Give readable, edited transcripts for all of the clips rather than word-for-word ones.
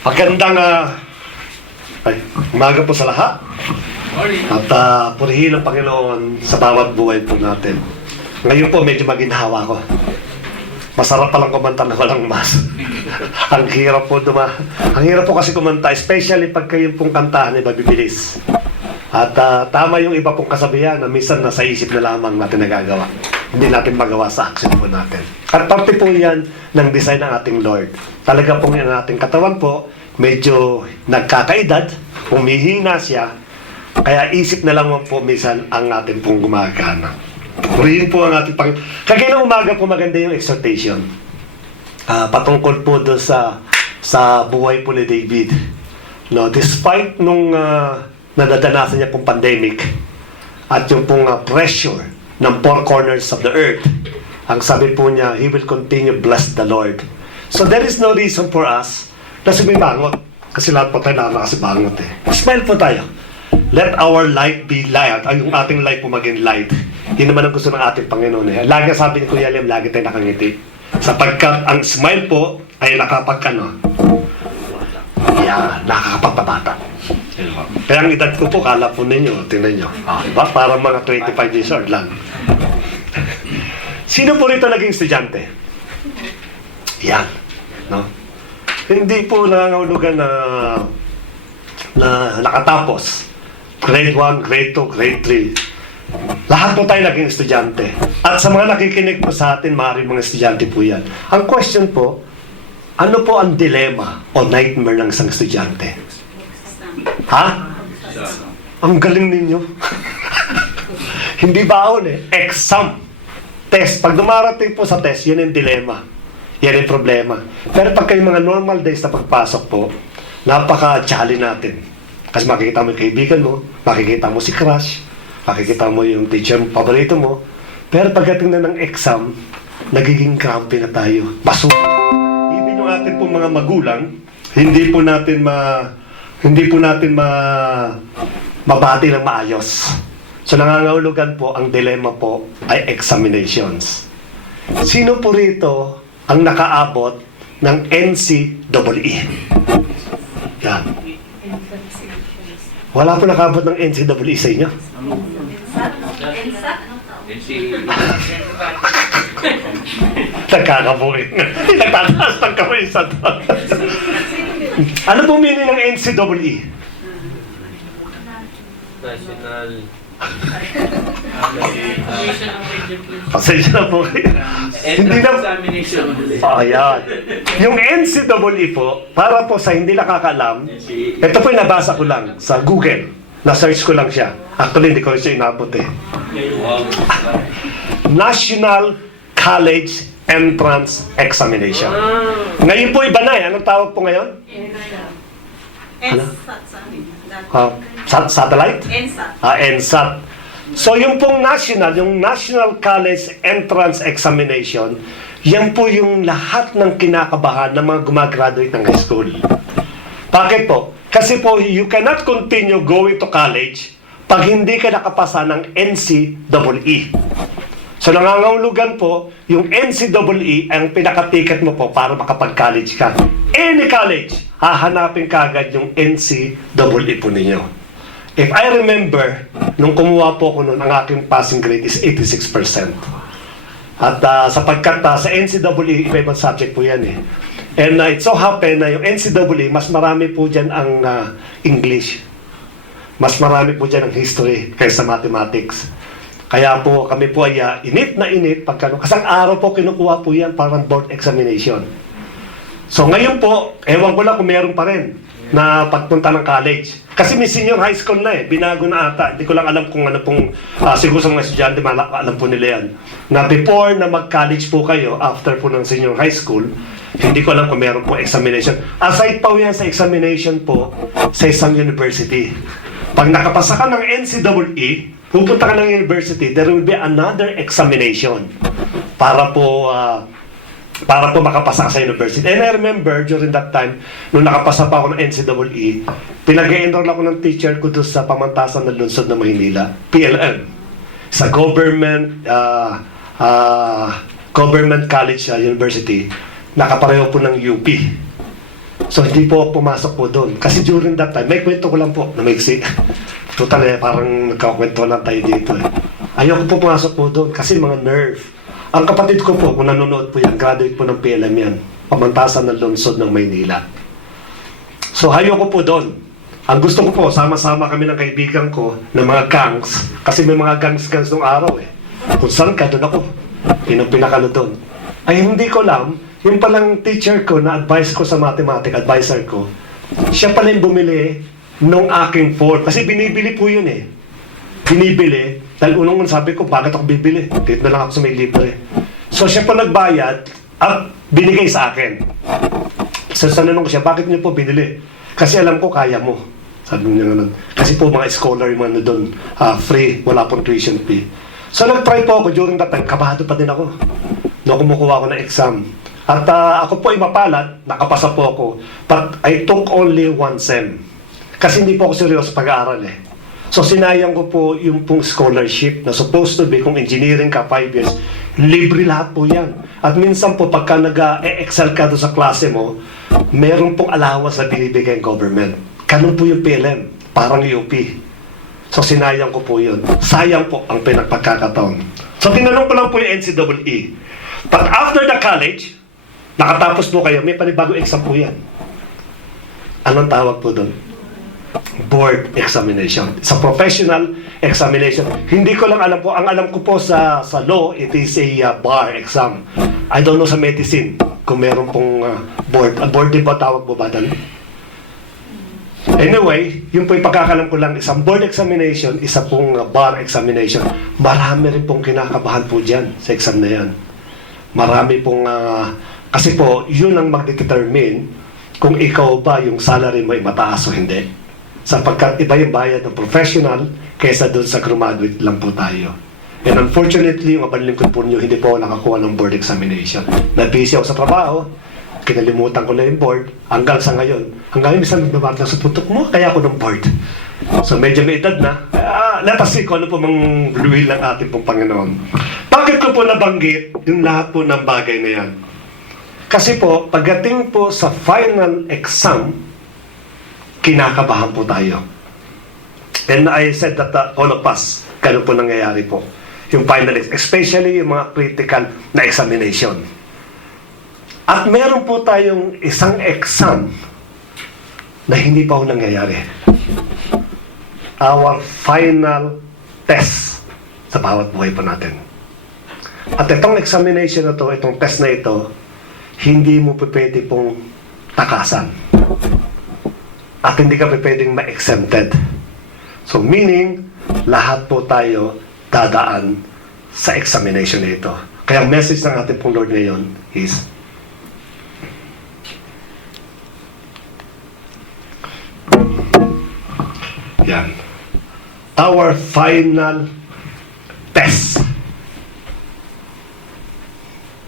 Magandang umaga po sa lahat. At purihin ang Panginoon sa bawat buhay po natin. Ngayon po medyo maginhawa ko. Masarap palang kumanta na walang mas. Ang hirap po Ang hirap po kasi kumanta, especially pag kayo pong kantahan ay mabibilis. At tama yung iba pong kasabihan na minsan nasa isip na lamang natin nagagawa. Hindi natin magawa sa action po natin. At parte po yan ng design ng ating Lord. Talaga pong yung ating katawan po, medyo nagkakaedad, humihina siya, kaya isip na lang po minsan ang ating pong gumagana. Purihin po ang ating Kagaya ng umaga po maganda yung exhortation. Patungkol po doon sa buhay po ni David. No, despite nung nadadanasan niya pong pandemic at yung pong pressure ng four corners of the earth, ang sabi po niya, he will continue bless the Lord. So there is no reason for us na sumibangot. Kasi lahat po tayo nakakasibangot eh. Smile po tayo. Let our light be light. Ay, yung ating light po maging light. Yun naman ang gusto ng ating Panginoon eh. Lagi sabi ni Kuya Liam, lagi tayo nakangiti. Sapagkat ang smile po ay nakakapagpabata. Kaya ang edad ko po, kala po ninyo, tingnan nyo. Diba? Parang mga 25 years old lang. Sino po rito naging estudyante? Yan. No? Hindi po nangangahulugan na nakatapos. Grade 1, grade 2, grade 3. Lahat po tayo naging estudyante. At sa mga nakikinig po sa atin, maaaring mga estudyante po yan. Ang question po, ano po ang dilema o nightmare ng isang estudyante? Ha? Ang galing ninyo. Hindi baon eh. Exam. Test. Pag dumarating po sa test, yun yung dilema. Yan yung problema. Pero pag kayo mga normal days na pagpasok po, napaka-jolly natin. Kasi makikita mo yung kaibigan mo, makikita mo si crush, makikita mo yung teacher mo, paborito mo. Pero pagdating na ng exam, nagiging grumpy na tayo. Baso. Even yung atin pong mga magulang, hindi po natin mabati ng maayos. So nangangahulugan po, ang dilema po ay examinations. Sino po rito ang nakaabot ng NCEE? Yan. Wala po nakaabot ng NCEE sa inyo? Nagkakabuhin. Nagtataas ng kamay sa doon. Ano po meaning ng NCEE? National Pasensya na po kayo. Hindi na examination. Ayan. Yung NCEE po, para po sa hindi nakakaalam, ito po yung nabasa ko lang sa Google. Na-search ko lang siya. Actually, hindi ko rin siya inabot eh. National College Entrance Examination. Ngayon po iba na eh. Anong tawag po ngayon? Satellite? NSAT. So yung pong yung National College Entrance Examination, yan po yung lahat ng kinakabahan ng mga gumagraduate ng high school. Bakit po? Kasi po, you cannot continue going to college pag hindi ka nakapasa ng NCEE. So nangangahulugan po, yung NCEE ang pinaka-ticket mo po para makapag-college ka. Any college, hahanapin ka agad yung NCEE po ninyo. If I remember, nung kumuha po ko noon, ang aking passing grade is 86%. At sapagkat sa NCEE, iba-ibang subject po yan eh. And it so happen na yung NCEE, mas marami po dyan ang English. Mas marami po dyan ang history kaysa mathematics. Kaya po kami po ay init na init. Kasang araw po kinukuha po yan parang board examination. So ngayon po, ewan ko lang kung meron pa rin na pagpunta ng college. Kasi may senior high school na eh, binago na ata. Hindi ko lang alam kung ano pong, siguro sa mga estudyante, alam po nila yan. Na before na mag-college po kayo, after po ng senior high school, hindi ko alam kung meron po examination. Aside pa yan sa examination po sa isang university. Pag nakapasa ka ng NCEE, pupunta ka ng university, there will be another examination para po makapasa ka sa university. And I remember during that time, nung nakapasa pa ako ng NCEE, pinag-enroll ako ng teacher ko doon sa pamantasan ng lungsod ng Maynila, PLM, sa government college university, nakapareho po ng UP. So hindi po ako pumasok po doon. Kasi during that time, may kwento ko lang po na maiksi. Total parang nagkakwento lang tayo dito Ayoko po pumasok po doon kasi mga nerve. Ang kapatid ko po, kung nanonood po yan, graduate po ng PLM yan. Pamantasan ng lungsod ng Maynila. So ayoko po doon. Ang gusto ko po, sama-sama kami ng kaibigan ko ng mga gangs. Kasi may mga gangs nung araw Kung saan ka, doon ako. Yun ang pinakano doon. Ay hindi ko alam, yung palang teacher ko na advice ko sa mathematics, advisor ko, siya pala yung bumili nung aking Ford. Kasi binibili po yun Binibili. Dahil unang sabi ko, bakit ako bibili? Dito na lang ako sa may libre. So siya po nagbayad at binigay sa akin. So sananong ko siya, bakit niyo po binili? Kasi alam ko, kaya mo. Sabi niya ganun. Kasi po mga scholar yung mga doon, free, wala pong tuition fee. So nag-try po ako during that time, kabado pa din ako. Nung kumukuha ako ng exam. At ako po ay mapalat, nakapasa po ako. But I took only 1 sem. Kasi hindi po ako seryoso pag-aaral So sinayang ko po yung pong scholarship na supposed to be, kung engineering ka 5 years, libre lahat po yan. At minsan po pagka nag-excel ka doon sa klase mo, meron pong allowance na binibigay ng government. Ganun po yung PLM, parang UP. So sinayang ko po yun. Sayang po ang pinagpagkakataon. So tinanong ko lang po yung NCAA. But after the college, nakatapos po kayo, may panibagong exam po yan. Anong tawag po doon? Board examination. It's a professional examination. Hindi ko lang alam po. Ang alam ko po sa law, it is a bar exam. I don't know sa medicine kung meron pong board. Board din po tawag po ba doon? Anyway, yung po yung pagkakalam ko lang, isang board examination, isa pong bar examination. Marami rin pong kinakabahan po dyan sa exam na yan. Marami pong, kasi po, yun ang magdetermine kung ikaw ba yung salary mo ay mataas o hindi. Sapagkat iba yung bayad ng professional kaysa doon sa graduate lang po tayo. And unfortunately, yung mabalingkod po nyo, hindi po ako nakakuha ng board examination. Na-busy ako sa trabaho, kinalimutan ko na yung board, hanggang sa ngayon. Hanggang minsan nagbabat lang sa putok mo, kaya ako ng board. So medyo may edad na. Let us see kung ano po mang luwi ng ating pong Panginoon. Bakit ko po nabanggit yung lahat po ng bagay na yan? Kasi po, pagdating po sa final exam, kinakabahan po tayo. And I said that all of us, ganun po nangyayari po. Yung final exam, especially yung mga critical na examination. At meron po tayong isang exam na hindi pa po nangyayari. Our final test sa bawat buhay po natin. At itong examination na to, itong test na ito, hindi mo pwede pong takasan. At hindi ka pwedeng ma-exempted. So meaning, lahat po tayo dadaan sa examination na ito. Kaya ang message ng ating pong Lord ngayon is, yan. Our final test.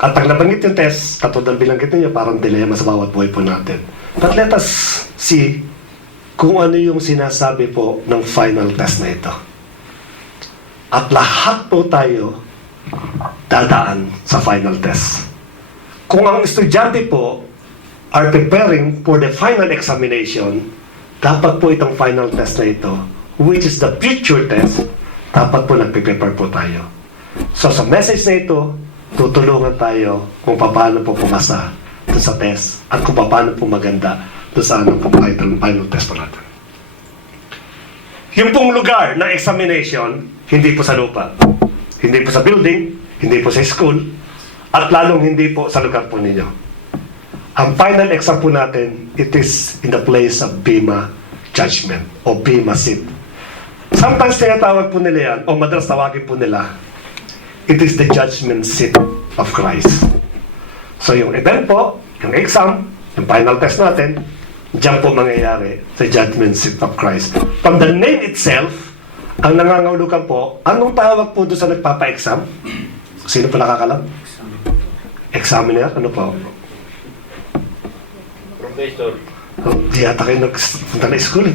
At pag nabanggit yung test, katulad ng bilanggit niyo, parang dilema sa bawat buhay po natin. But let us see kung ano yung sinasabi po ng final test na ito. At lahat po tayo dadaan sa final test. Kung ang estudyante po are preparing for the final examination, dapat po itong final test na ito, which is the future test, dapat po nagpe-prepare po tayo. So sa message na ito, tutulungan tayo kung paano po pumasa doon sa test at kung paano po maganda doon sa final test po natin. Yung pong lugar ng examination, hindi po sa lupa, hindi po sa building, hindi po sa school, at lalong hindi po sa lugar po ninyo. Ang final exam po natin, it is in the place of Bema Judgment o Bema Seat. Sometimes tinatawag po nila yan, o madalas tawagin po nila, it is the judgment seat of Christ. So yung event po, yung exam, yung final test natin, diyan po mangyayari sa judgment seat of Christ. From the name itself, ang nangangahulugan po, anong tawag po doon sa nagpapa-exam? Sino po nakakalam? Examiner? Ano po? Professor. Di yata kayo nagpunta na school.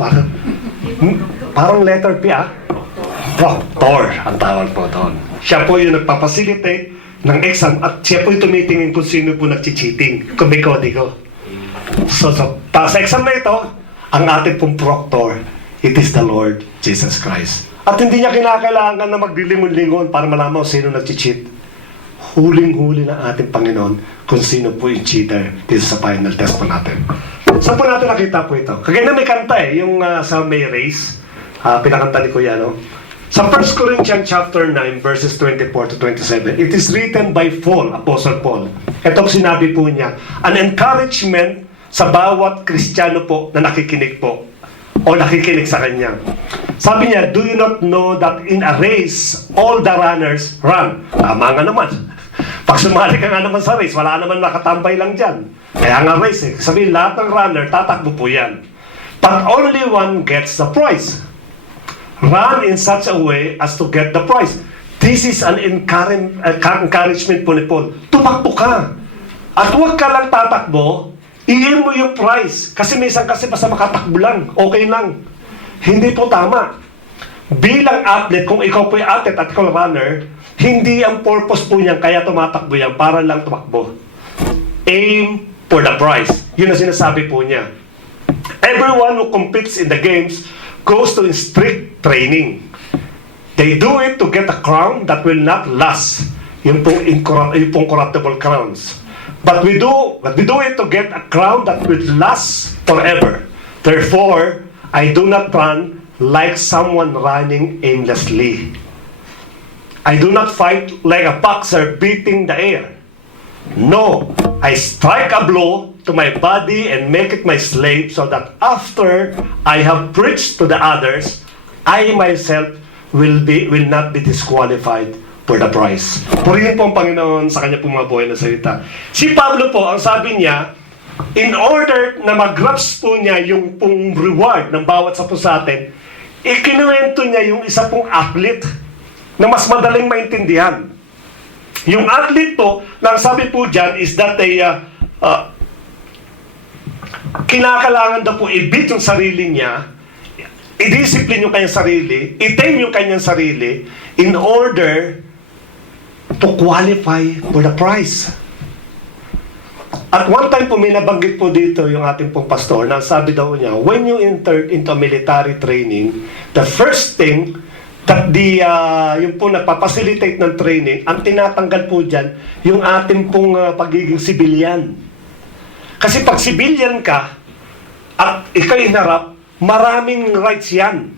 Parang letter P Proctor ang tawag po doon. Siya po yung nagpapacilitate ng exam at siya po yung tumitingin kung sino po nag-cheating, kung may kodigo. So sa exam na ito, ang ating pong proctor, it is the Lord Jesus Christ. At hindi niya kinakailangan na magdilingon-lingon para malaman kung sino nag-cheat. Huling-huli ng ating Panginoon kung sino po yung cheater dito sa final test po natin. Saan po natin nakita po ito? Kagaya na may kanta yung sa May Race, pinakanta ni Kuya, no? Sa 1 Corinthians chapter 9 verses 24 to 27, it is written by Paul, Apostle Paul. Ito sinabi po niya, an encouragement sa bawat Kristiyano po na nakikinig po o nakikinig sa kanya. Sabi niya, do you not know that in a race, all the runners run? Tama nga naman. Pag sumali ka nga naman sa race, wala naman nakatambay lang dyan. Kaya nga race sabihin, lahat ng runner, tatakbo po yan. But only one gets the prize. Run in such a way as to get the prize. This is an encouragement po ni Paul. Tumakbo ka. At huwag ka lang tatakbo, iin mo yung prize. Kasi minsan kasi basta makatakbo lang, okay lang. Hindi po tama. Bilang athlete, kung ikaw po yung athlete at ikaw runner, hindi ang purpose po niyan kaya tumatakbo yan para lang tumakbo. Aim for the prize. Yun ang sinasabi po niya. Everyone who competes in the games goes to strict training. They do it to get a crown that will not last. Yung pong corruptible crowns. But we do it to get a crown that will last forever. Therefore, I do not run like someone running aimlessly. I do not fight like a boxer beating the air. No, I strike a blow to my body and make it my slave so that after I have preached to the others, I myself will not be disqualified for the prize. Purihin po ang Panginoon sa kanya pong mga buhay na salita. Si Pablo po, ang sabi niya, in order na mag-grasp po niya yung pong reward ng bawat sa po sa atin, ikinuwento niya yung isa pong athlete na mas madaling maintindihan. Yung athlete po, lang sabi po dyan is that kinakailangan daw po i-beat yung sarili niya, i-discipline yung kanyang sarili, i-tame yung kanyang sarili in order to qualify for the prize. At one time po may nabanggit po dito yung ating pong pastor na sabi daw niya, when you enter into military training, the first thing that yung po nagpapacilitate ng training, ang tinatanggal po dyan, yung ating pong pagiging civilian. Kasi pag civilian ka, at ikaw inharap, maraming rights yan.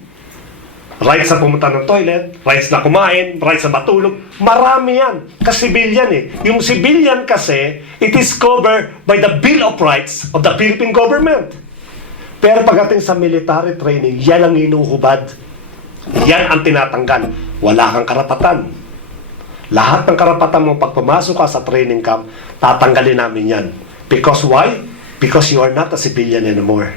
Rights na pumunta ng toilet, rights na kumain, rights na matulog, marami yan. Kasi civilian eh. Yung civilian kasi, it is covered by the Bill of Rights of the Philippine government. Pero pagdating sa military training, yan ang inuhubad. Yan ang tinatanggal. Wala kang karapatan. Lahat ng karapatan mo pag pumasok ka sa training camp, tatanggalin namin yan. Because why? Because you are not a civilian anymore.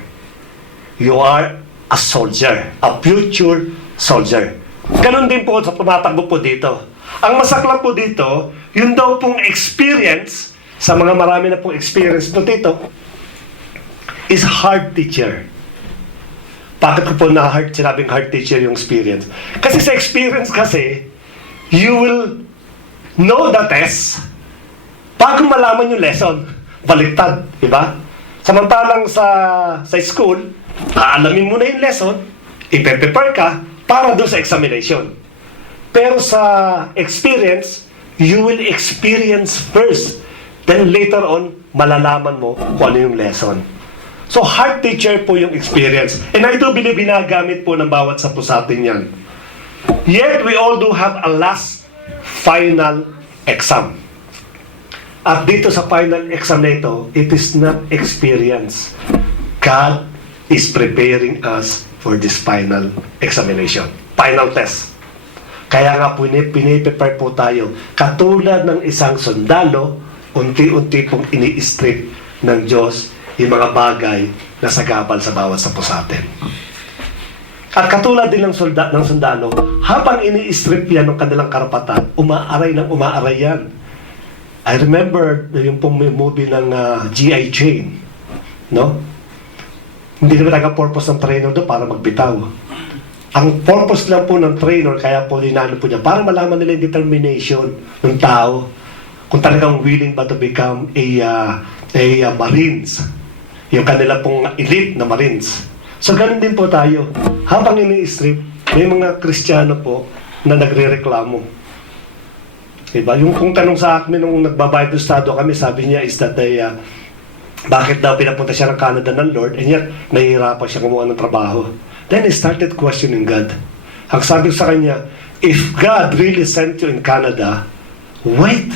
You are a soldier. A future soldier. Ganon din po sa tumatakbo po dito. Ang masaklap po dito, yun daw pong experience, sa mga marami na pong experience po dito, is hard teacher. Bakit ko po sinabing hard teacher yung experience? Kasi sa experience kasi, you will know the test bago malaman yung lesson. Baliktad, di ba? Samantalang sa school, aalamin mo na yung lesson, ipe-prepare ka para doon sa examination. Pero sa experience, you will experience first. Then later on, malalaman mo kung ano yung lesson. So, hard teacher po yung experience. And I do believe ginagamit po ng bawat sa po sa atin yan. Yet, we all do have a last final exam. At dito sa final exam na ito, it is not experience. God is preparing us for this final examination. Final test. Kaya nga po, piniprepare po tayo. Katulad ng isang sundalo, unti-unti pong ini-strip ng Diyos yung mga bagay na sagabal sa bawat sa po sa atin. At katulad din ng sundalo, habang ini-strip yan ng kanilang karapatan, umaaray ng umaaray yan. I remember yung pong movie ng G.I. Jane, no? Hindi naman taga-purpose ng trainer doon para magbitaw. Ang purpose lang po ng trainer, kaya po linano po niya, para malaman nila yung determination ng tao, kung talagang willing ba to become a Marines. yung kanila pong elite na Marines. So ganun din po tayo. Habang ini-strip, may mga Kristiyano po na nagre-reklamo. Diba? Yung kung tanong sa akin nung nagbabible study kami, sabi niya is that bakit daw pinapunta siya ng Canada ng Lord and yet nahihirapan siya kumuha ng trabaho. Then he started questioning God. Ang sabi ko sa kanya, if God really sent you in Canada, wait,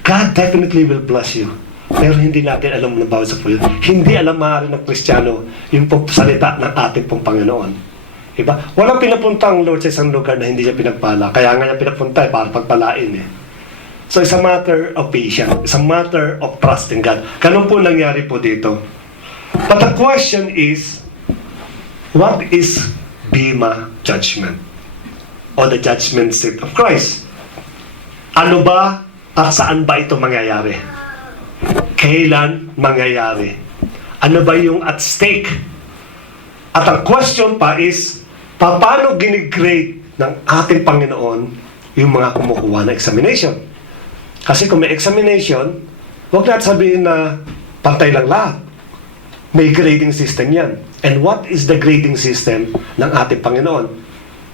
God definitely will bless you. Pero hindi natin alam na bawat sa po yun. Hindi alam maaari ng Kristiyano yung pong salita ng ating pong Panginoon. Diba? Walang pinapunta ang Lord sa isang lugar na hindi niya pinagpala. Kaya nga niya pinapunta para pagpalain eh. So it's a matter of patience. It's a matter of trusting God. Ganun po nangyari po dito. But the question is, what is Bema judgment? O the judgment seat of Christ? Ano ba at saan ba ito mangyayari? Kailan mangyayari? Ano ba yung at stake? At ang question pa is, paano ginigrade ng ating Panginoon yung mga kumukuha ng examination? Kasi kung may examination, huwag natin sabihin na pantay lang lahat. May grading system yan. And what is the grading system ng ating Panginoon?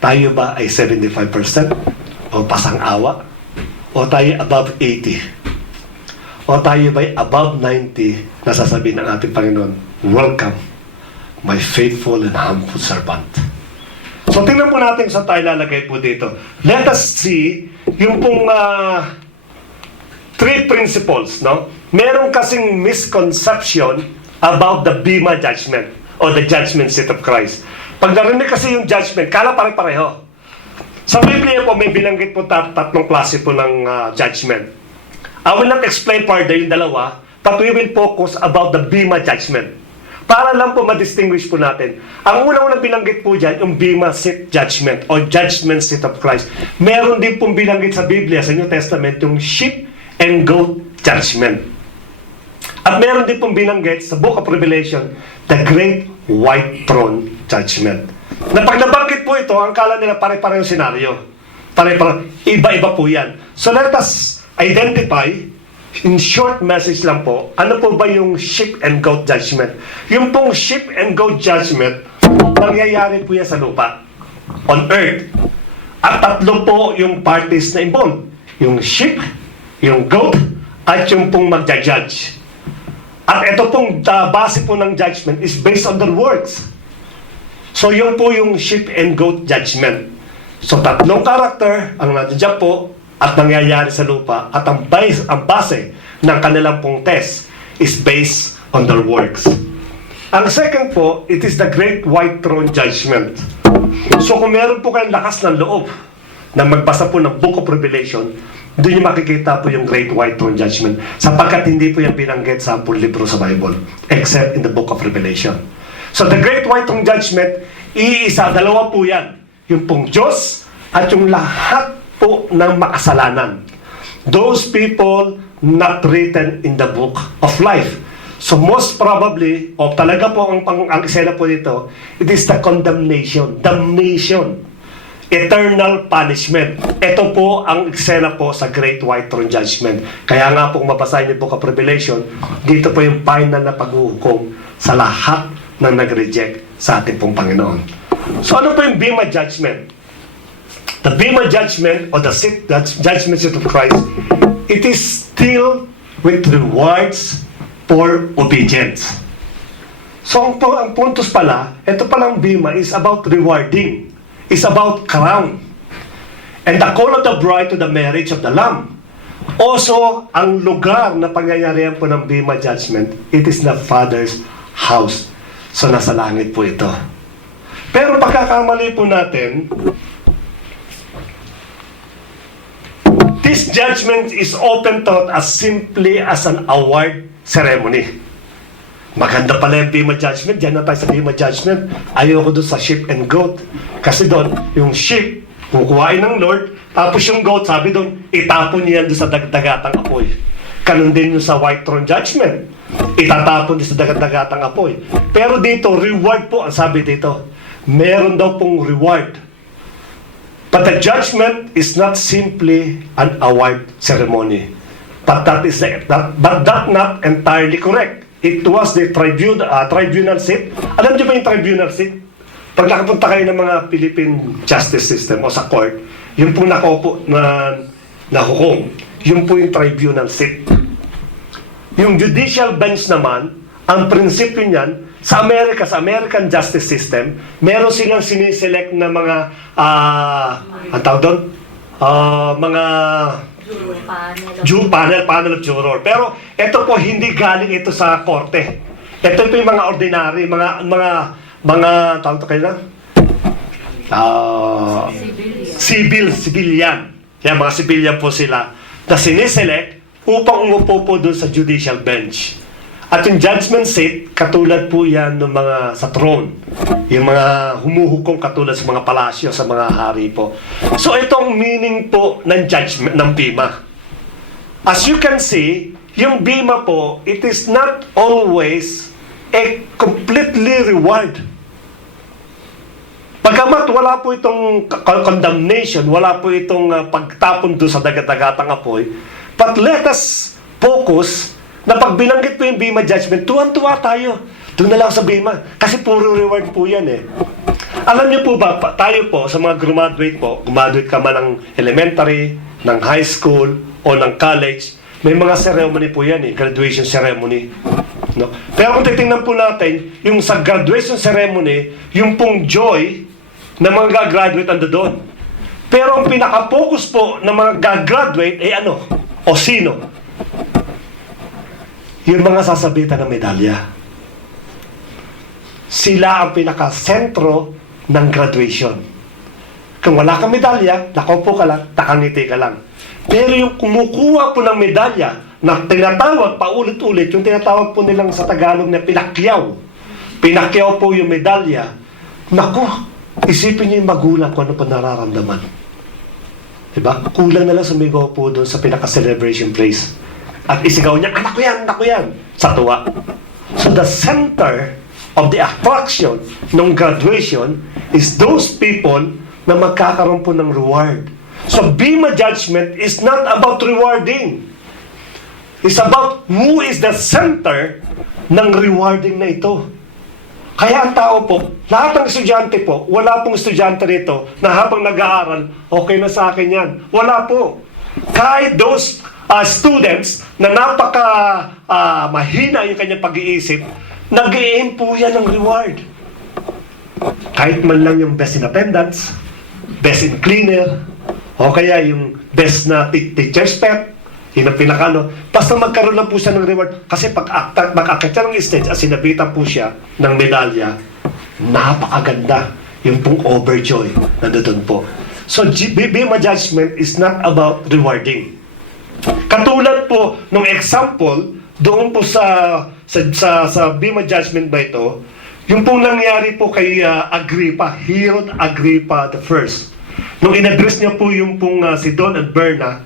Tayo ba ay 75%? O pasang-awa? O tayo above 80%? O tayo ba'y above 90 na sasabihin ng ating Panginoon, welcome, my faithful and humble servant. So tingnan po natin saan tayo lalagay po dito. Let us see yung pong three principles, no? Meron kasing misconception about the Bema judgment or the judgment seat of Christ. Pag narinig kasi yung judgment, kala pare-pareho. Sa Biblia po, may bilanggit po tatlong klase po ng judgment. I will not explain further yung dalawa, but we will focus about the Bema judgment. Para lang po ma-distinguish po natin. Ang unang-unang binanggit po dyan, yung Bema seat judgment or judgment seat of Christ. Meron din pong binanggit sa Biblia, sa New Testament, yung sheep and goat judgment. At meron din pong binanggit sa Book of Revelation, the Great White Throne Judgment. Na pag nabanggit po ito, ang kala nila pare-pareho senaryo. Pare-pareho, iba-iba po yan. So let us identify, in short message lang po, ano po ba yung sheep and goat judgment? Yung pong sheep and goat judgment, nangyayari po yan sa lupa, on earth. At tatlo po yung parties na involved. Yung sheep, yung goat, at yung pong magja-judge. At ito pong base po ng judgment is based on their works. So yun po yung sheep and goat judgment. So tatlong karakter ang nandiyan po at nangyayari sa lupa at ang base ng kanilang pong test is based on their works. Ang second po, it is the Great White Throne Judgment. So kung meron po kayong lakas ng loob na magbasa po ng Book of Revelation, doon yung makikita po yung Great White Throne Judgment sapagkat hindi po yung binanggit sa buong libro sa Bible except in the Book of Revelation. So the Great White Throne Judgment, iisa, dalawa po yan. Yung pong Diyos at yung lahat po ng makasalanan. Those people not written in the book of life. So most probably, o talaga po ang eksena po dito, it is the condemnation, damnation, eternal punishment. Ito po ang eksena po sa Great White Throne Judgment. Kaya nga po kung mabasahin niyo po ka Revelation, dito po yung final na paghuhukom sa lahat na nag-reject sa ating pong Panginoon. So ano po yung Bema Judgment? The Bema judgment or the judgment seat of Christ, it is still with rewards for obedience. So ang puntos pala, ito palang Bema is about rewarding, is about crown. And the call of the bride to the marriage of the Lamb. Also, ang lugar na pangyayarihan po ng Bema judgment, it is the Father's house. So nasa langit po ito. Pero pagkakamali po natin, this judgment is often taught as simply as an award ceremony. Maganda pala yung Bema judgment. Diyan na tayo sa Bema judgment. Ayoko doon sa sheep and goat. Kasi doon, yung sheep, kukuhain ng Lord. Tapos yung goat, sabi doon, itapon niyan doon sa dagdagatang apoy. Ganun din yung sa White Throne Judgment. Itatapon din sa dagdagatang apoy. Pero dito, reward po, ang sabi dito. Meron daw pong reward. But the judgment is not simply an award ceremony. But that not entirely correct. it was the tribunal seat. Alam niyo ba yung tribunal seat? Pag nakapunta kayo ng mga Philippine justice system o sa court, yung po nakaupo na hukom, yung po yung tribunal seat. Yung judicial bench naman, ang prinsipyo niyan, sa American justice system, meron silang siniselect na mga, ang tawag doon? Mga panel of juror. Pero ito po, hindi galing ito sa korte. Ito po yung mga ordinary, mga tawag to kayo na? Civilian. Yan, mga civilian po sila na siniselect upang umupo po doon sa judicial bench. At yung judgment seat, katulad po yan ng mga sa throne. Yung mga humuhukom katulad sa mga palasyo, sa mga hari po. So itong meaning po ng judgment, ng bima. As you can see, yung bima po, it is not always a completely reward. Pagkamat wala po itong condemnation, wala po itong pagtapon doon sa dagat-dagatang apoy, but let us focus na pag binanggit po yung bima judgment, tuwan-tuwa tayo. Doon na lang sa bima. Kasi puro reward po yan eh. Alam niyo po ba, tayo po, sa mga graduate ka man ng elementary, ng high school, o ng college, may mga ceremony po yan eh, graduation ceremony. No? Pero kung titingnan po natin, yung sa graduation ceremony, yung pong joy na mga gagraduate ando doon. Pero ang pinaka-focus po ng mga gagraduate ay ano? O sino? Yung mga sasabitan ng medalya. Sila ang pinaka-sentro ng graduation. Kung wala kang medalya, nakaupo ka lang, nakangiti ka lang. Pero yung kumukuha po ng medalya, na tinatawag paulit-ulit, yung tinatawag po nilang sa Tagalog na pinakyaw. Pinakyaw po yung medalya. Naku, isipin niyo yung magulang kung ano pa nararamdaman. Diba? Kulang na lang sumigaw po doon sa pinaka-celebration place. At isigaw niya, anak ko yan, sa tuwa. So the center of the attraction ng graduation is those people na magkakaroon po ng reward. So bima judgment is not about rewarding. It's about who is the center ng rewarding na ito. Kaya ang tao po, lahat ng estudyante po, wala pong estudyante rito na habang nag-aaral, okay na sa akin yan. Wala po. Kahit those students na napaka mahina yung kanyang pag-iisip, nag-i-aim po yan ng reward. Kahit man lang yung best in attendance, best in cleaner, o kaya yung best na teacher's pet, yun ang pinakano. Basta magkaroon lang po siya ng reward. Kasi pag mag-akit siya ng stage at sinabitan po siya ng medalya, napakaganda. Yung pong overjoy na doon po. So, bima judgment is not about rewarding. Katulad po nung example, doon po sa bima judgment ba ito, yung pong nangyari po kay Agrippa, Herod Agrippa the First. Nung in-address niya po yung pong Sidon and Berna,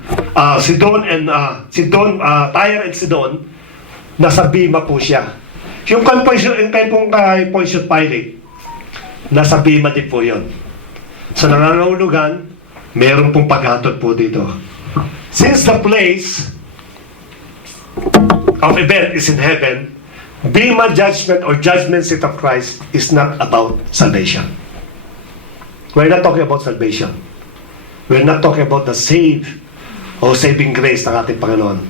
Tyre and Sidon, nasa bima po siya. Yung kay Pontius Pilate, nasa bima din po yun. Sa nangangahulugan, meron pong paghatod po dito. Since the place of event is in heaven, bima judgment or judgment seat of Christ is not about salvation. We're not talking about salvation. We're not talking about the saving grace ng ating Panginoon.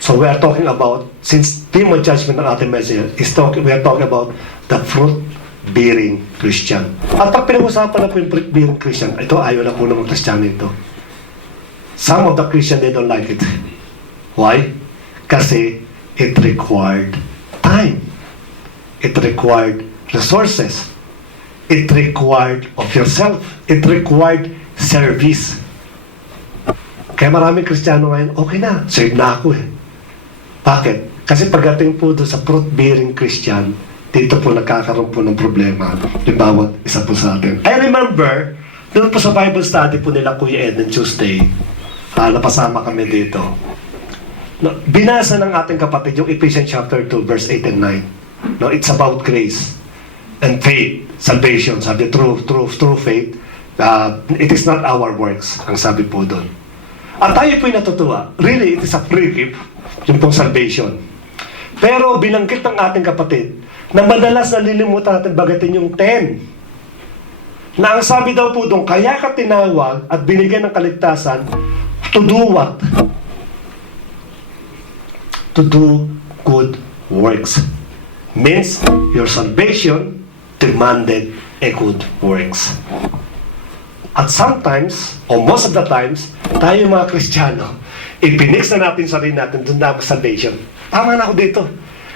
So we are talking about, since bima judgment ng ating message we are talking about the fruit-bearing Christian. At pag pinag-usapan na po yung fruit-bearing Christian, ito ayaw na po ng mga Kristiyano ito. Some of the Christians, they don't like it. Why? Kasi it required time. It required resources. It required of yourself. It required service. Kaya maraming Kristiyano ngayon, okay na, saved na ako eh. Bakit? Kasi pagdating po doon sa fruit-bearing Christian, dito po nagkakaroon po ng problema yung bawat isa po sa atin. I remember, doon po sa Bible study po nila Kuya Ed ng Tuesday, napasama kami dito. Binasa ng ating kapatid yung Ephesians chapter 2, verse 8 and 9. No, it's about grace and faith, salvation. Sabi, true faith. It is not our works, ang sabi po doon. At tayo po'y natutuwa. Really, it is a free gift, yung pong salvation. Pero binanggit ng ating kapatid na madalas nalilimutan natin bagatin yung 10. Na ang sabi daw po doon, kaya ka tinawag at binigyan ng kaligtasan to do what? To do good works. Means your salvation demanded a good works. At sometimes, or most of the times, tayo mga Kristiyano, ipinix na natin sarili natin doon na salvation. Tama na ako dito.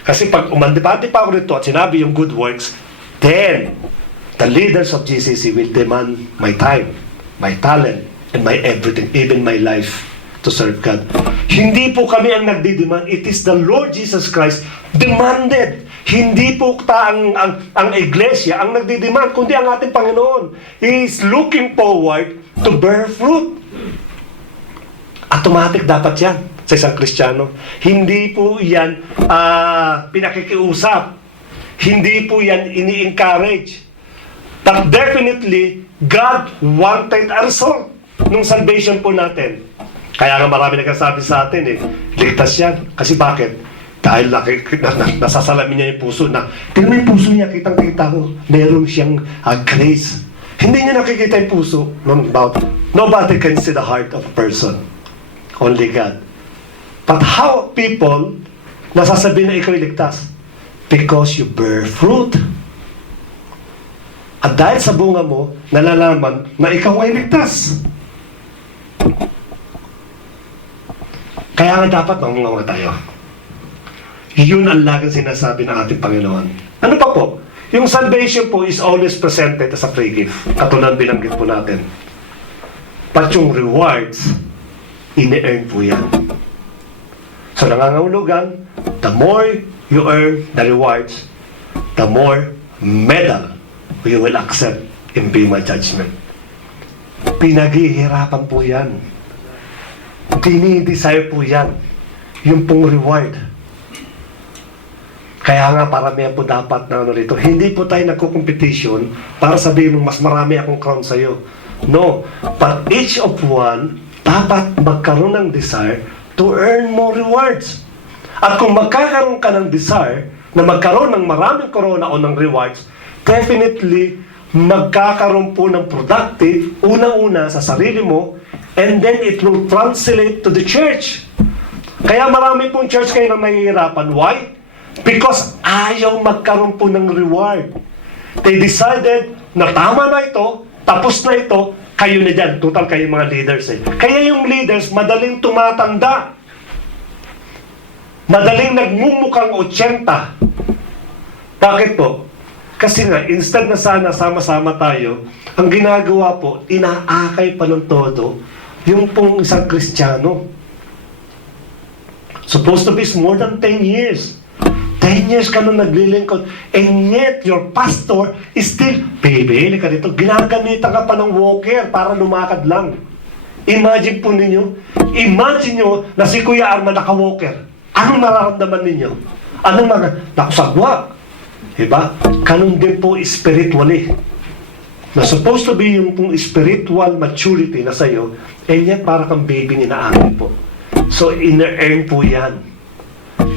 Kasi pag umandipati pa ako dito at sinabi yung good works, then the leaders of GCC will demand my time, my talent, and my everything, even my life to serve God. Hindi po kami ang nagdidemand. It is the Lord Jesus Christ demanded. Hindi po ang iglesia ang nagdidemand, kundi ang ating Panginoon. He is looking forward to bear fruit. Automatic dapat yan sa isang Kristiyano. Hindi po yan pinakikiusap. Hindi po yan ini-encourage. But definitely, God wanted a result nung salvation po natin. Kaya nga marami nagsasabi sa atin ligtas yan. Kasi bakit? Dahil nasasalamin niya yung puso na, tingnan mo yung puso niya, kitang-kita ko, meron siyang grace. Hindi niya nakikita yung puso. Nobody can see the heart of a person. Only God. But how people nasasabihin na ikaw ay ligtas? Because you bear fruit. At dahil sa bunga mo, nalalaman na ikaw ay ligtas. Kaya nga dapat mangunga tayo. Yun ang laging sinasabi ng ating Panginoon. Ano pa po? Yung salvation po is always presented as a free gift. Katulad binanggit po natin. But yung rewards, ini-earn po yan. So nangangahulugan, the more you earn the rewards, the more medal you will accept in Bema judgment. Pinaghihirapan po yan. Dinidesire po yan. Yung pong reward. Kaya nga paramihan po dapat na rito. Hindi po tayo nagko-competition para sabihin mo mas marami akong crown sa'yo. No. But each of one dapat magkaroon ng desire to earn more rewards. At kung magkakaroon ka ng desire na magkaroon ng maraming corona o ng rewards, definitely magkakaroon po ng productive, unang-una sa sarili mo, and then it will translate to the church. Kaya marami pong church kayo na nahihirapan. Why? Because ayaw magkaroon po ng reward. They decided na tama na ito, tapos na ito, kayo na dyan. Total kayo mga leaders Kaya yung leaders, madaling tumatanda. Madaling nagmumukhang 80. Bakit po? Kasi nga, instead na sana sama-sama tayo, ang ginagawa po, inaakay pa ng todo yung pong isang Kristiyano. Supposed to be more than 10 years. 10 years ka nung naglilingkod, and yet your pastor is still, bibili ka dito, ginagamitan ka pa ng walker para lumakad lang. Imagine po ninyo, imagine nyo na si Kuya Arma naka-walker. Anong nararamdaman ninyo? Anong nakusagwa? Diba? Ganun din po spiritually. Na supposed to be yung pong spiritual maturity na sa'yo, and yet para kang baby ni naangin po. So, ina-earn po yan.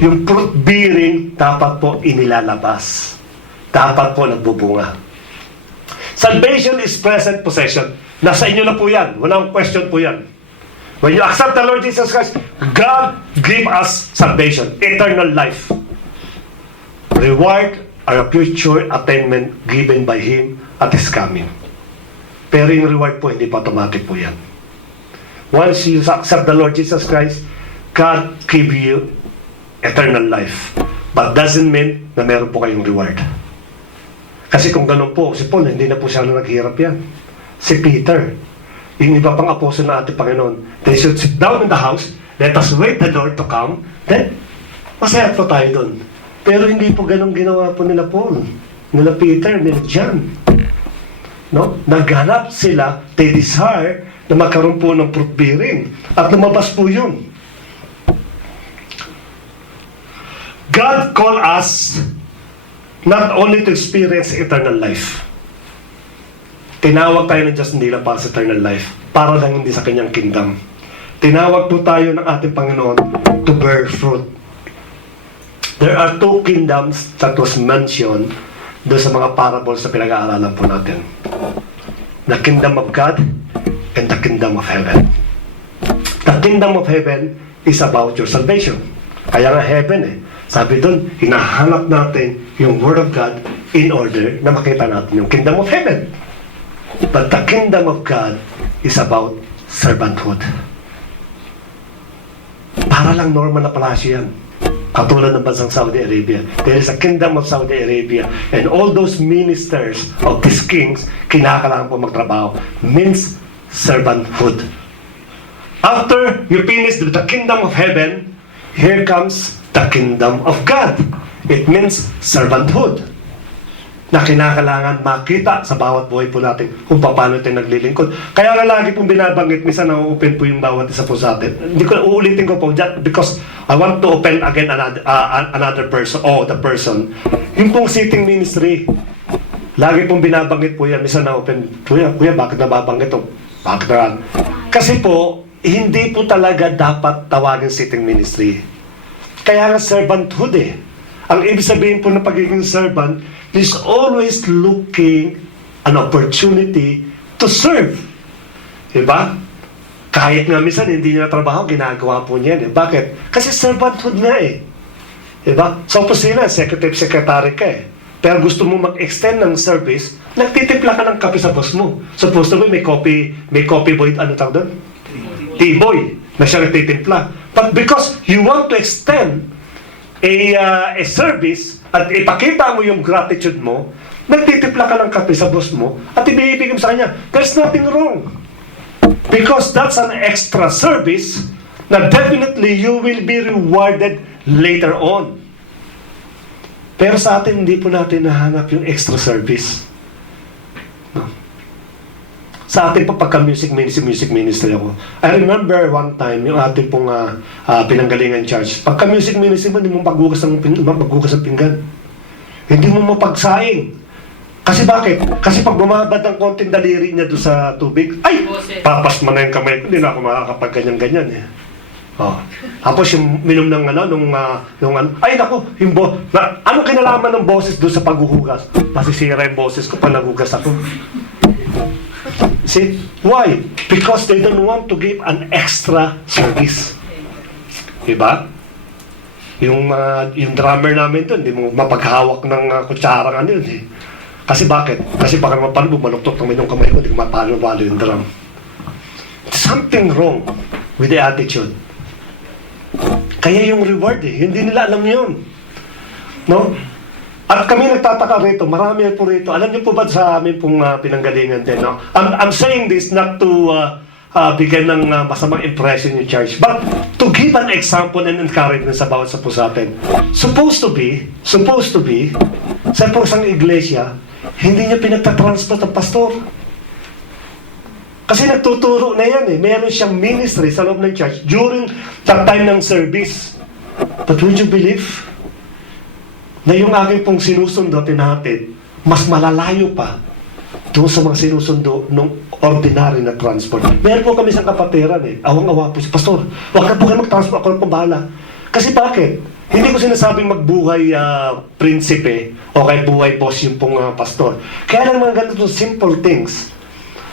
Yung fruit bearing, dapat po inilalabas. Dapat po nagbubunga. Salvation is present possession. Nasa inyo na po yan. Walang question po yan. When you accept the Lord Jesus Christ, God give us salvation, eternal life. Reward are a future attainment given by Him at His coming. Pero yung reward po, hindi pa automatic po yan. Once you accept the Lord Jesus Christ, God give you eternal life. But doesn't mean na meron po kayong reward. Kasi kung ganun po, si Paul, hindi na po siya naghihirap yan. Si Peter, yung iba pang apostol na ating Panginoon, they should sit down in the house, let us wait the Lord to come, then masaya po tayo doon. Pero hindi po ganun ginawa po nila Paul, nila Peter, nila John. No? Naghanap sila, they desire na magkaroon po ng fruit bearing. At lumabas po yun. God called us not only to experience eternal life. Tinawag tayo ng Diyos hindi lang para sa eternal life, para lang hindi sa kanyang kingdom. Tinawag po tayo ng ating Panginoon to bear fruit. There are two kingdoms that was mentioned doon sa mga parables na pinag-aaralan po natin. The kingdom of God and the kingdom of heaven. The kingdom of heaven is about your salvation. Kaya nga heaven sabi doon, hinahanap natin yung Word of God in order na makita natin yung kingdom of heaven. But the kingdom of God is about servanthood. Para lang normal na palasyo yan. Katulad ng bansang Saudi Arabia. There is a kingdom of Saudi Arabia and all those ministers of these kings kinakailangan po magtrabaho. Means servanthood. After you finish with the kingdom of heaven, here comes the kingdom of God. It means servanthood. Na kinakailangan makita sa bawat buhay po natin kung paano tayo naglilingkod. Kaya nga lagi pong binabanggit, minsan na-open po yung bawat isa po sa atin. Hindi ko, uulitin ko po just because I want to open again another person, the person. Yung pong sitting ministry, lagi pong binabanggit po yan, minsan na-open, Kuya, bakit nababanggit ito? Bakit na? Kasi po, hindi po talaga dapat tawagin sitting ministry. Kaya nga servanthood Ang ibig sabihin po ng pagiging servant is always looking an opportunity to serve. Diba? Kahit nga minsan hindi niya trabaho, ginagawa po niya Bakit? Kasi servanthood nga Diba? Sa opisina, secretary ka Pero gusto mo mag-extend ng service, nagtitimpla ka ng kape sa boss mo. Supposed to be may coffee boy, ano tawag doon? Tea-boy, na siya nagtitimpla. But because you want to extend a service at ipakita mo yung gratitude mo, nagtitimpla ka ng kape sa boss mo at ibibigay mo sa kanya, there's nothing wrong. Because that's an extra service na definitely you will be rewarded later on. Pero sa atin, hindi po natin nahanap yung extra service. No. Sa atin po, pagka music ministry ako. I remember one time, yung ating pong pinanggalingan church. Pagka music ministry mo, hindi mo maghugas ng pinggan. Hindi mo mapagsaing. Kasi bakit? Kasi pag bumabad ng konting daliri niya doon sa tubig, ay! Papas mo na yung kamay ko, hindi na ako makakapag-ganyan-ganyan Tapos yung minum ng ay naku, anong kinalaman ng boses doon sa paghuhugas? Masisira yung boses ko pag naghugas ako. See? Why? Because they don't want to give an extra service. Diba? Yung drummer namin doon, hindi mo mapaghawak ng kutsarang yun Kasi bakit? Kasi baka naman pala bumaluktok naman yung kamay ko, hindi ko mapalo-walo yung drum. Something wrong with the attitude. Kaya yung reward hindi nila alam yun. No? At kami nagtataka rito, marami po rito. Alam niyo po ba sa amin pong pinanggalingan din, no? I'm saying this not to bigyan ng masamang impression yung church, but to give an example and encouragement sa bawat sa po sa atin. Supposed to be, sa po isang iglesia, hindi niya pinagtatransport ang pastor. Kasi nagtuturo na yan Meron siyang ministry sa loob ng church during the time ng service. But would you believe na yung aking pong sinusundo at tinahatid, mas malalayo pa doon sa mga sinusundo ng ordinary na transport. Meron po kami sa kapatiran Awang-awa po si Pastor, huwag na po kayo mag-transport, ako na pong bahala. Kasi bakit? Hindi ko sinasabing magbuhay prinsipe o kay buhay boss yung pong pastor. Kaya lang mga ganito simple things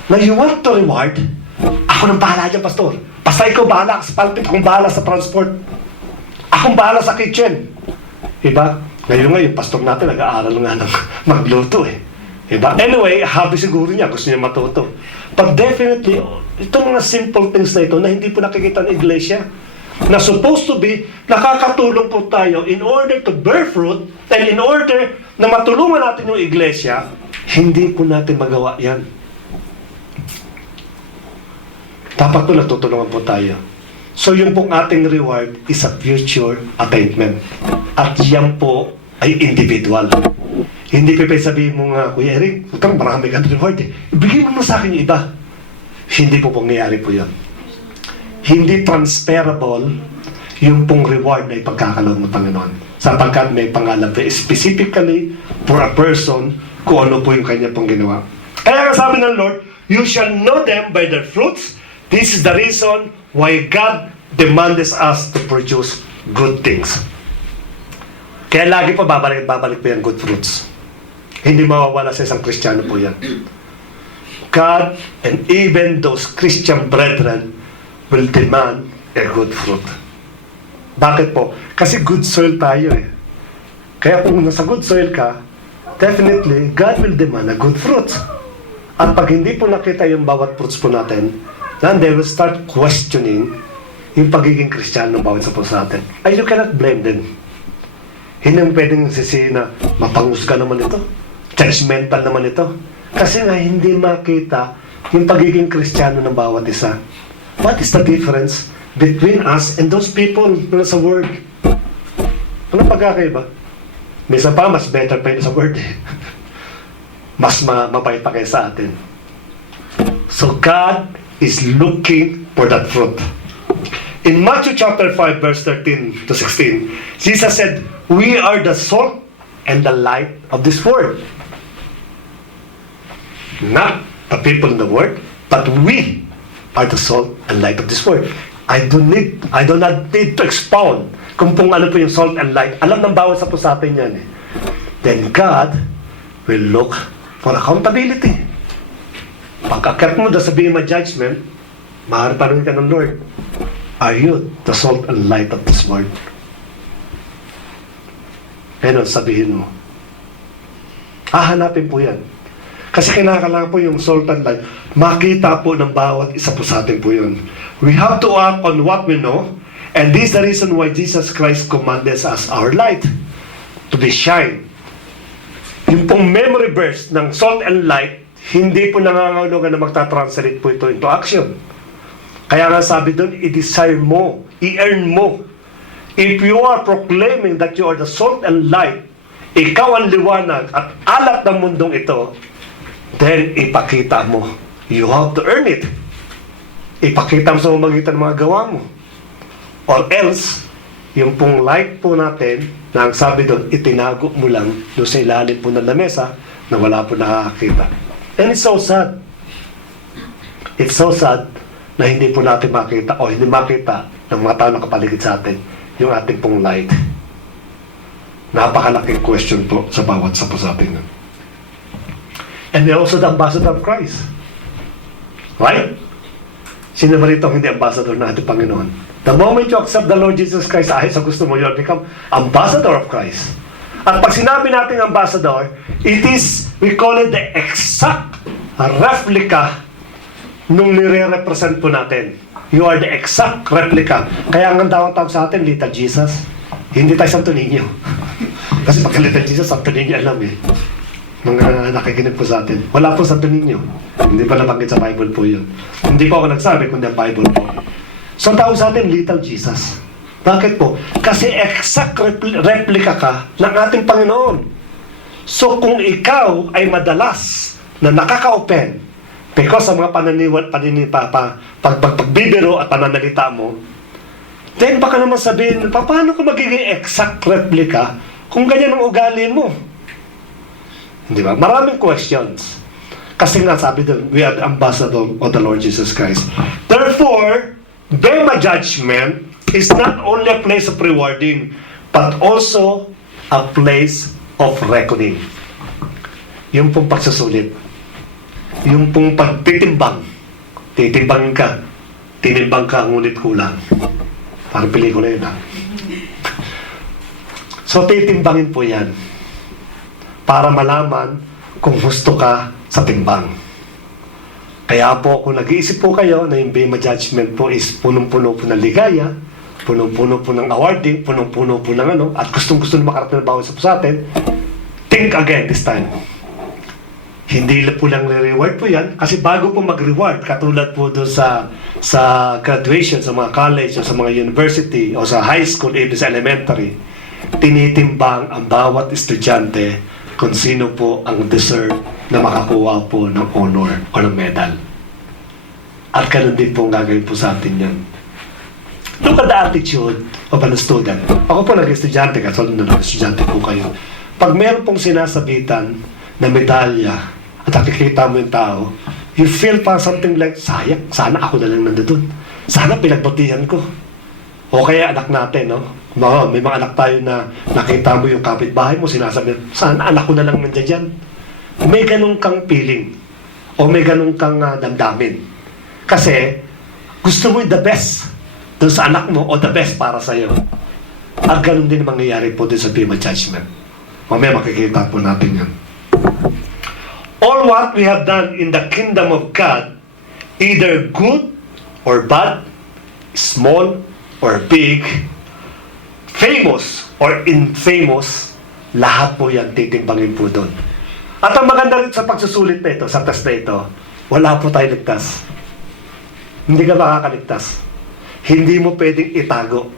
na you want to reward, ako nang bahala dyan, pastor. Basta ikaw bahala sa pulpit, akong bahala sa transport. Akong bahala sa kitchen. Diba? Ngayon yung pastor natin, nag-aaral nga ng magluto Diba? Anyway, hobby siguro niya, gusto niya matuto. But definitely, itong mga simple things na ito na hindi po nakikita ng iglesia, na supposed to be, nakakatulong po tayo in order to bear fruit, and in order na matulungan natin yung iglesia, hindi po natin magawa yan. Dapat po natutulungan po tayo. So yung pong ating reward is a future attainment. At yan po ay individual. Hindi pa sabihin mo nga, Kuya Eric, marami kang reward ibigay mo sa akin yung iba. Hindi po pangyayari po yan. Hindi transferable yung pong reward na ipagkakaloon mo, Panginoon. Sapagkat may pangalan po specifically for a person kung ano po yung kanya pong ginawa. Kaya nga sabi ng Lord, you shall know them by their fruits. This is the reason why God demands us to produce good things. Kaya lagi po babalik po yung good fruits. Hindi mawawala sa isang Kristiyano po yan. God and even those Christian brethren will demand a good fruit. Bakit po? Kasi good soil tayo eh. Kaya kung nasa good soil ka, definitely, God will demand a good fruit. At pag hindi po nakita yung bawat fruits po natin, then they will start questioning yung pagiging Kristiyano ng bawat isa po sa atin. And you cannot blame them. Hindi mo pwedeng sisihin na mapangusga naman ito. Judgmental naman ito. Kasi nga hindi makita yung pagiging Kristiyano ng bawat isa. What is the difference between us and those people na sa Word? Anong pagkakaiba? Minsan pa, mas better pa yun sa Word eh. Mas mabait pa kayo sa atin. So God is looking for that fruit. In Matthew chapter 5 verse 13 to 16, Jesus said, "We are the salt and the light of this world." Not the people in the world, but we are the salt and light of this world. I do not need to expound kung ano po yung salt and light. Alam ng bawat sa po sa atin yan eh. Then God will look for accountability. Pag-akyat mo doon sa Bema Judgment, maharap ka ng Lord. Are you the salt and light of this world? Ano sabihin mo? Hahanapin po yan. Kasi kinakailangan po yung salt and light. Makita po ng bawat isa po sa atin po yun. We have to act on what we know, and this is the reason why Jesus Christ commanded us our light to be shine. Yung pong memory verse ng salt and light, hindi po nangangahulugan na magta-translate po ito into action. Kaya nga sabi doon, i-desire mo, i-earn mo. If you are proclaiming that you are the salt and light, ikaw ang liwanag at alat ng mundong ito, then ipakita mo. You have to earn it. Ipakita mo sa mamagitan ng mga gawa mo. Or else, yung pong light po natin, na ang sabi doon, itinago mo lang doon sa ilalim po ng lamesa na wala po nakakakita. And it's so sad. It's so sad na hindi po natin makita o hindi makita ng mga tao na kapaligid sa atin yung ating pong light. Napakalaking question po sa bawat sa po sa atin. And we're also the ambassador of Christ. Right? Sino ba rito hindi ambassador na ating Panginoon? The moment you accept the Lord Jesus Christ, sa gusto mo, you'll become ambassador of Christ. At pag sinabi natin ambassador, it is, we call it the exact replica nung nire-represent po natin. You are the exact replica. Kaya ang tawag sa atin, Little Jesus. Hindi tayo Santo Niño. Kasi pagka Little Jesus, Santo Niño alam eh. Mga nakikinig po sa atin. Wala po Santo Niño. Hindi pa nabanggit sa Bible po yun. Hindi po ako nagsabi, kundi ang Bible po. So ang tawag sa atin, Little Jesus. Bakit po? Kasi exact replica ka ng ating Panginoon. So kung ikaw ay madalas na nakaka-open because sa mga pagbibiro at pananalita mo, then baka naman sabihin, paano ka magiging exact replica kung ganyan ang ugali mo? Di ba? Maraming questions. Kasi nga sabi doon, we are the ambassador of the Lord Jesus Christ. Therefore, Bema Judgment is not only a place of rewarding, but also a place of reckoning. Yung pong pagsusulit. Yung pong pagtitimbang. Titimbang ka. Tinimbang ka, ngunit kulang. Parang pelikula yun ha. So titimbangin po yan. Para malaman kung gusto ka sa timbang. Kaya po, kung nag-iisip po kayo na yung Bema Judgment po is punong-puno po ng ligaya, punong-puno po ng awarding, punong-puno po ng ano, at gustong-gusto na makarating na bawat sa po sa atin, think again this time. Hindi po lang reward po yan, kasi bago po mag-reward, katulad po doon sa graduation, sa mga college, o sa mga university, o sa high school, even sa elementary, tinitimbang ang bawat estudyante kung sino po ang deserve na makakuha po ng honor o ng medal. At ganun din po ang gagawin po sa atin yan. Look at the attitude of a student. Ako po nag-estudyante, katulad na nag-estudyante po kayo. Pag meron pong sinasabitan na medalya at nakikita mo yung tao, you feel pa something like, sayang, sana ako na lang nandun. Sana pinagbutihan ko. O kaya anak natin, no? May mga anak tayo na nakita mo yung kapitbahay mo, sinasabi, saan anak ko na lang nandiyan dyan? May ganun kang feeling. O may ganun kang damdamin. Kasi, gusto mo yung the best dun sa anak mo o the best para sa'yo. At ganun din mangyayari po din sa Bema Judgment. Mamaya makikita po natin yan. All what we have done in the kingdom of God, either good or bad, small or big, famous or infamous, lahat po yan titimbangin po doon. At ang maganda rin sa pagsusulit na ito, sa test na ito, wala po tayo ligtas. Hindi ka makakaligtas. Hindi mo pwedeng itago.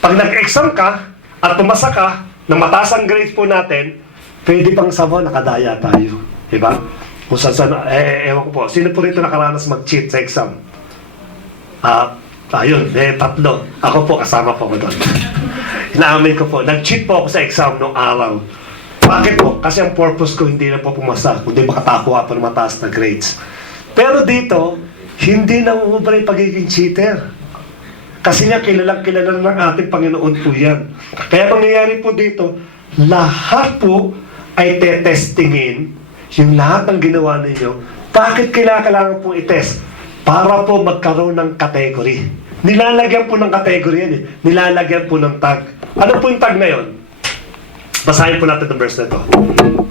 Pag nag-exam ka at pumasa ka, na mataas ang grades po natin, pwede pang sabaw, nakadaya tayo. Diba? Kung saan, ewan ko po, sino po rito nakaranas mag-cheat sa exam? Ayun, tatlo. Ako po, kasama po ako doon. Inaamin ko po, nag-cheat po ako sa exam noong araw. Bakit po? Kasi ang purpose ko hindi na po pumasa, kundi makatakuha po ng mataas na grades. Pero dito, hindi na umubra yung pagiging cheater. Kasi nga, kilala ng ating Panginoon po yan. Kaya mangyayari po dito, lahat po ay tetestingin yung lahat ng ginawa ninyo. Bakit kailangan pong itest? Para po magkaroon ng category. Nilalagyan po ng category yan eh. Nilalagyan po ng tag. Ano po yung tag na yun? Basahin po natin ang verse na ito.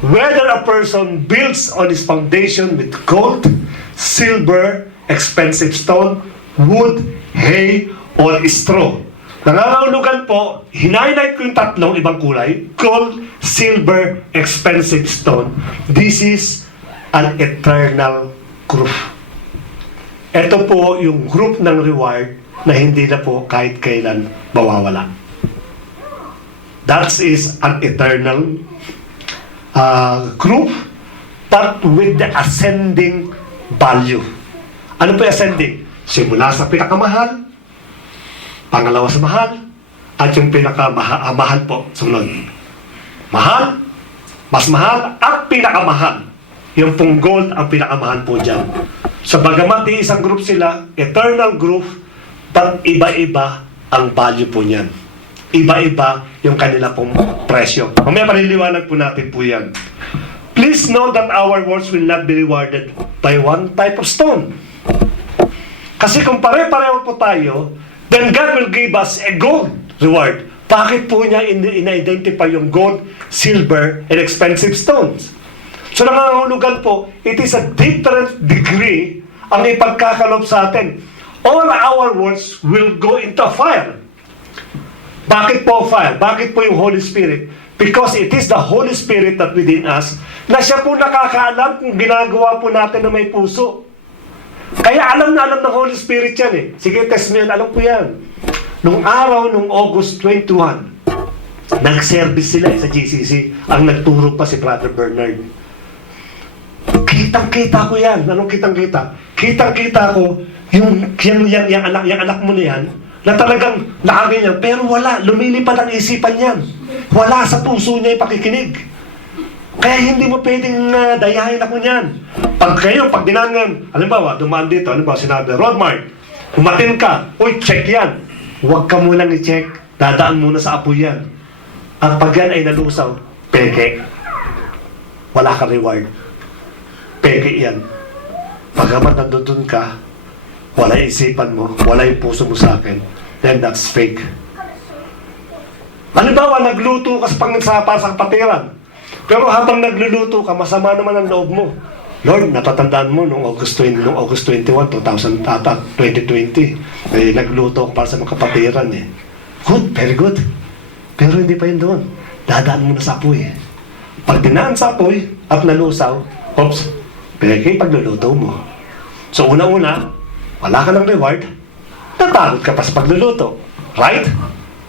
Whether a person builds on his foundation with gold, silver, expensive stone, wood, hay, or straw. Nangangahulugan po, hinighlight ko yung tatlong ibang kulay. Gold, silver, expensive stone. This is an eternal group. Ito po yung group ng reward na hindi na po kahit kailan mawawala. That is an eternal group, but with the ascending value. Ano po yung ascending? Simula sa pinakamahal, pangalawa sa mahal, at yung pinakamahal po, sunod. Mahal, mas mahal, at pinakamahal. Yung pong gold ang pinakamahal po dyan. So bagamat isang group sila, eternal group, but iba-iba ang value po niyan. Iba-iba yung kanila pong presyo. Mamaya paliliwanag po natin po yan. Please know that our works will not be rewarded by one type of stone. Kasi kung pare-pareho po tayo, then God will give us a gold reward. Bakit po niya in-identify yung gold, silver, and expensive stones? So nangangahulugan po, it is a different degree ang ipagkakalob sa atin. All our works will go into fire. Bakit po fire? Bakit po yung Holy Spirit? Because it is the Holy Spirit that within us na siya po nakakaalam kung ginagawa po natin na may puso. Kaya alam na alam ng Holy Spirit yan eh. Sige, test mo yan. Alam ko yan. Nung araw, nung August 21, nag-service sila sa GCC. Ang nagturo pa si Brother Bernard. Kitang-kita ko yan. Anong kitang-kita? Kitang-kita ko yung anak mo na yan na talagang nakagay niya. Pero wala. Lumilipad ang isipan yan. Wala sa puso niya yung pakikinig. Kaya hindi mo pwedeng dayahin ako niyan. Pag dinangan, halimbawa, dumaan dito, halimbawa, sinabi, Rodmart, umatin ka, uy, check yan. Huwag ka munang i-check, dadaan muna sa apoy yan. At pag yan ay nalusaw, peke. Wala kang reward. Peke yan. Pagamat nandun ka, wala yung isipan mo, wala yung puso mo sa akin, then that's fake. Halimbawa, nagluto ka para sa kapatiran. Pero habang nagluluto ka, masama naman ang loob mo. Lord, natatandaan mo noong August 21, 2020, nagluto ako para sa mga kapatiran eh. Good, very good. Pero hindi pa yun doon. Dadaan mo na sa apoy. Pag dinaan sa apoy at nalusaw, oops, peke pagluluto mo. So una-una, wala ka ng reward, natakot ka pa sa pagluluto. Right?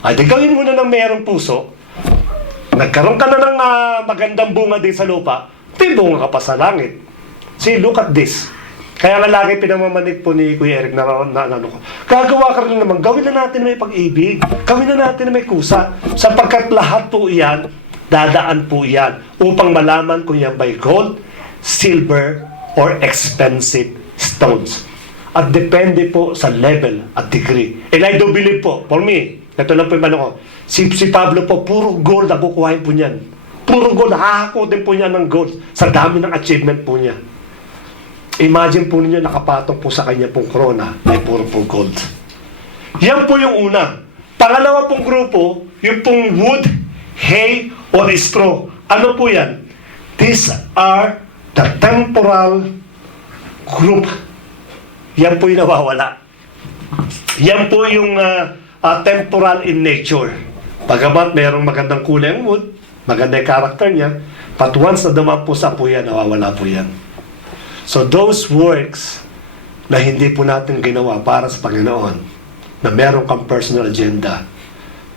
Ay, di gawin mo na ng mayroong puso. Nagkaroon ka na ng magandang bunga din sa lupa, may bunga ka pa sa langit. See, look at this. Kaya nga lagi pinamamanig po ni Kuya Eric na ano ko. Gagawa ka rin naman, gawin na natin na may pag-ibig. Gawin na natin na may kusa. Sapagkat lahat po iyan, dadaan po iyan upang malaman kung yan by gold, silver, or expensive stones. at depende po sa level at degree. And I do believe po, for me, ito lang po yung ano ko, si Pablo po, puro gold na kukuhain po niyan. Puro gold, hahakutin po niya ng gold sa dami ng achievement po niya. Imagine po ninyo, nakapatong po sa kanya pong corona ay puro po gold. Yan po yung una. Pangalawa pong grupo, yung pong wood, hay, or straw. Ano po yan? These are the temporal group. Yan po yung nawawala. Yan po yung temporal in nature. Pagamat mayroong magandang kulay ang wood, maganda yung character niya, but once na dumaan po sa po yan, nawawala po yan. So those works na hindi po natin ginawa para sa Panginoon, na meron kang personal agenda,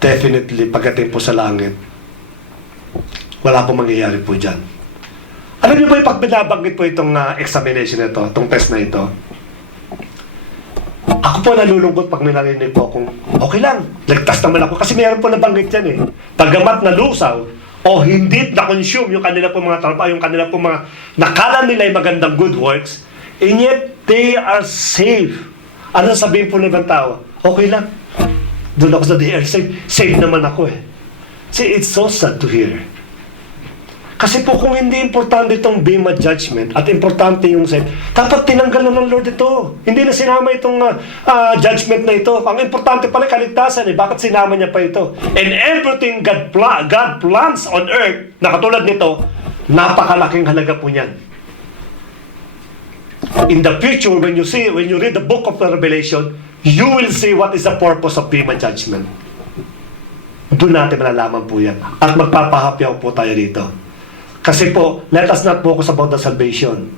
definitely pagdating po sa langit, wala po mangyayari po dyan. Alam niyo ba yung pag binabanggit po itong examination na ito, itong test na ito, ako po nalulungkot pag may narinig po akong, okay lang, ligtas naman ako. Kasi mayroon po nabanggit yan eh. Pagamat nalusaw, o hindi na-consume yung kanila po mga trabaho, yung kanila po mga, nakala nila yung magandang good works, and yet, they are safe. Ano sabihin po ng ibang tao? Okay lang. Doon ako sa they are safe. Safe naman ako eh. See, it's so sad to hear. Kasi po kung hindi importante itong Bema judgment at importante yung safe, dapat tinanggal na ng Lord ito. Hindi na sinama itong judgment na ito. Ang importante pala kaligtasan eh. Bakit sinama niya pa ito? And everything God plans on earth, na katulad nito, napakalaking halaga po niyan. In the future, when you read the book of Revelation, you will see what is the purpose of Bema judgment. Doon natin malalaman po yan. At magpapahapyaw po tayo dito. Kasi po, let us not focus about the salvation.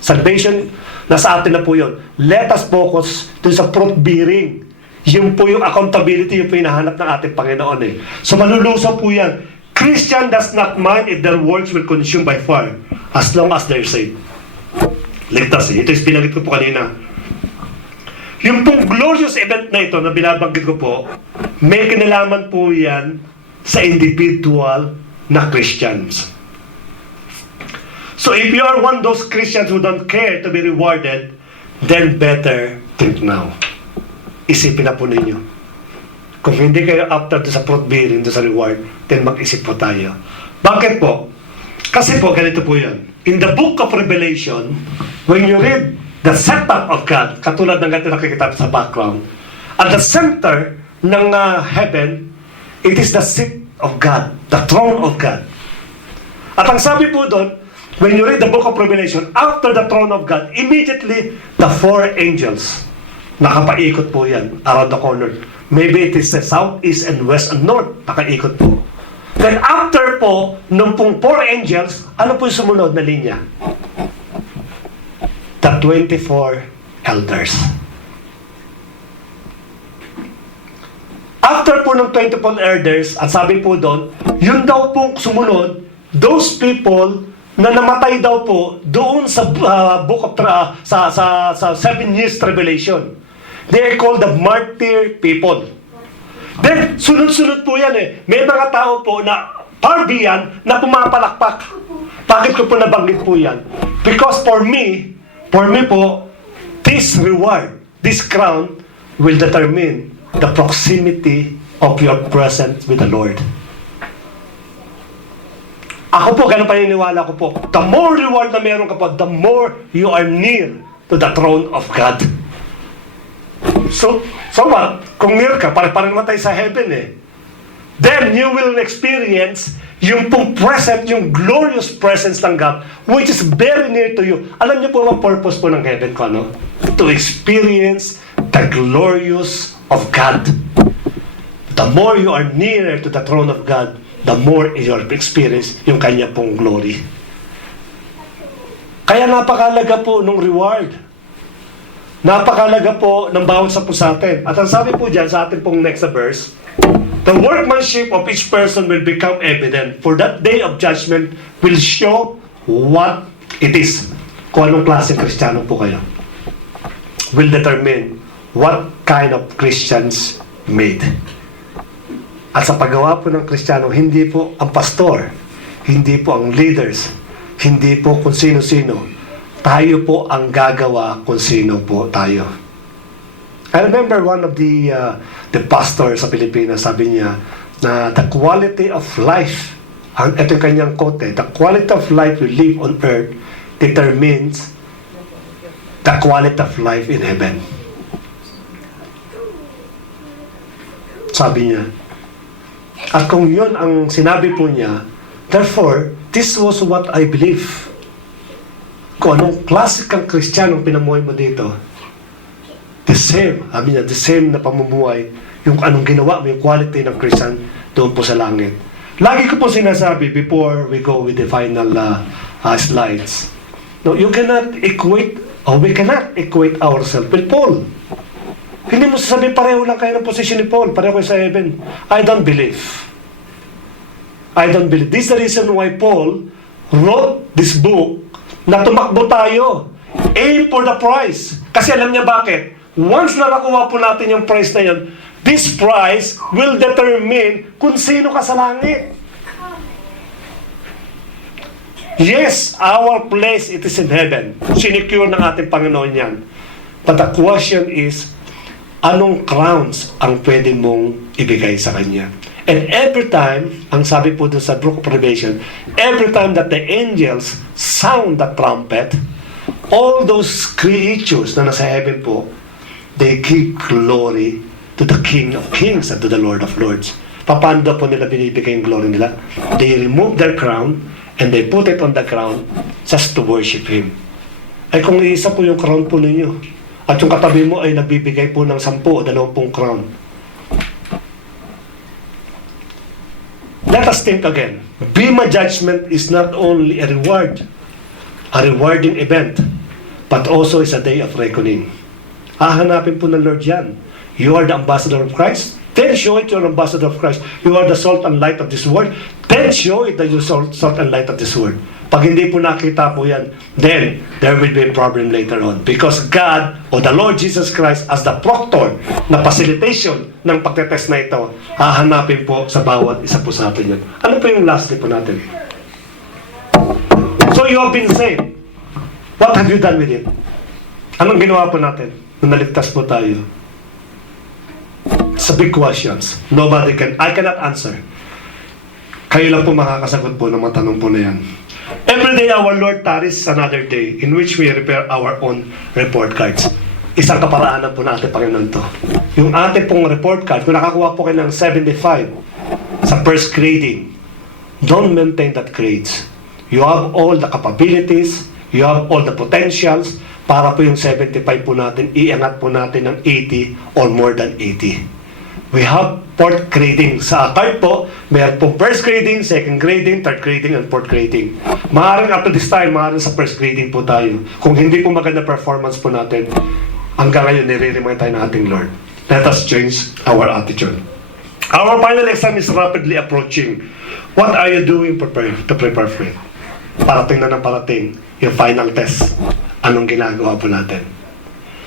Salvation, nasa atin na po yun. Let us focus dun sa fruit bearing. Yun po yung accountability, yung pinahanap ng ating Panginoon eh. So malulusaw po yan. Christian does not mind if their works will consume by fire as long as they're saved. Ligtas eh. Ito yung binanggit ko po kanina. Yung pong glorious event na ito na binabanggit ko po, may kinalaman po yan sa individual na Christians. So if you are one of those Christians who don't care to be rewarded, then better think now. Isipin na po ninyo. Kung hindi kayo after sa fruit bearing, sa reward, then mag-isip po tayo. Bakit po? Kasi po, ganito po yan. In the book of Revelation, when you read the setup of God, katulad ng ganito nakikita sa background, at the center ng heaven, it is the seat of God, the throne of God. At ang sabi po doon, when you read the book of Revelation, after the throne of God, immediately, the four angels, nakapaikot po yan, around the corner. Maybe it is the south, east, and west, and north, nakaikot po. Then after po, nung pong four angels, ano po yung sumunod na linya? The 24 elders. After po ng 24 elders, at sabi po doon, yun daw pong sumunod, those people na namatay daw po doon sa book of sa 7 years tribulation. They are called the martyr people. Then, sunod-sunod po yan eh. May mga tao po na parbiyan na pumapalakpak. Bakit ko po nabanggit po yan? Because for me po, this reward, this crown, will determine the proximity of your presence with the Lord. Ako po, ganun paniniwala ko po. The more reward na meron ka po, the more you are near to the throne of God. So what? Kung near ka, parang naman tayo sa heaven eh. Then you will experience yung pong present, yung glorious presence ng God, which is very near to you. Alam niyo po ang purpose po ng heaven ko, ano? To experience the glorious of God. The more you are nearer to the throne of God, the more your experience yung kanya pong glory. Kaya napakalaga po ng reward. Napakalaga po ng bawat sa po sa atin. At ang sabi po dyan sa ating pong next verse, the workmanship of each person will become evident, for that day of judgment will show what it is. Kung anong klase Kristiyano po kayo. Will determine what kind of Christians made. At sa paggawa po ng Kristiyano, hindi po ang pastor, hindi po ang leaders, hindi po kung sino-sino. tayo po ang gagawa kung sino po tayo. I remember one of the pastor sa Pilipinas, sabi niya na the quality of life, ito yung kanyang quote, the quality of life we live on earth determines the quality of life in heaven. Sabi niya. At kung yun ang sinabi po niya, therefore, this was what I believe. Kung anong klasikang Kristiyanong pinamuhay mo dito, the same, sabi niya, the same na pamumuhay, yung anong ginawa mo, yung quality ng Christian, doon po sa langit. Lagi ko po sinasabi before we go with the final slides. No, you cannot equate, or we cannot equate ourselves with Paul. Hindi mo sasabihin, pareho lang kayo ng posisyon ni Paul, pareho kayo sa heaven. I don't believe. I don't believe. This is the reason why Paul wrote this book na tumakbo tayo. Aim for the prize. Kasi alam niya bakit? Once na nakuha po natin yung prize na yun, this prize will determine kung sino ka sa langit. Yes, our place, it is in heaven. Sinecure ng ating Panginoon yan. But the question is, anong crowns ang pwede mong ibigay sa Kanya? And every time, ang sabi po doon sa Book of Revelation, every time that the angels sound the trumpet, all those creatures na nasa heaven po, they give glory to the King of Kings and to the Lord of Lords. Paano po nila binibigay yung glory nila? They remove their crown and they put it on the ground just to worship Him. Ay kung iisa po yung crown po ninyo, at yung katabi mo ay nagbibigay po ng 10 o 20 crown. Let us think again. Bema Judgment is not only a rewarding event, but also is a day of reckoning. Hahanapin po ng Lord yan. You are the ambassador of Christ. Then show it you're an ambassador of Christ. You are the salt and light of this world. Then show it that you're salt and light of this world. Pag hindi po nakita po yan, then there will be a problem later on. Because God, or the Lord Jesus Christ, as the proctor na facilitation ng pagtetest na ito, hahanapin po sa bawat isa po sa atin yun. Ano po yung last po natin? So you have been saved. What have you done with it? Anong ginawa po natin nung naligtas po tayo? Sa big questions. I cannot answer. Kayo lang po makakasagot po ng mga tanong po na yan. Every day our Lord tarries another day in which we prepare our own report cards. Isang kaparaanan po natin, Panginoon, to. Yung ating pong report card, kung nakakuha po kayo ng 75 sa first grading, don't maintain that grades. You have all the capabilities, you have all the potentials, para po yung 75 po natin, iangat po natin ng 80 or more than 80. We have fourth grading. Sa card po, mayroon pong first grading, second grading, third grading, and fourth grading. Maaaring up to this time, maaaring sa first grading po tayo. Kung hindi po maganda performance po natin, hanggang ngayon, nire-remind tayo ng ating Lord. Let us change our attitude. Our final exam is rapidly approaching. What are you doing to prepare for it? Parating na ng parating yung final test. Anong ginagawa po natin?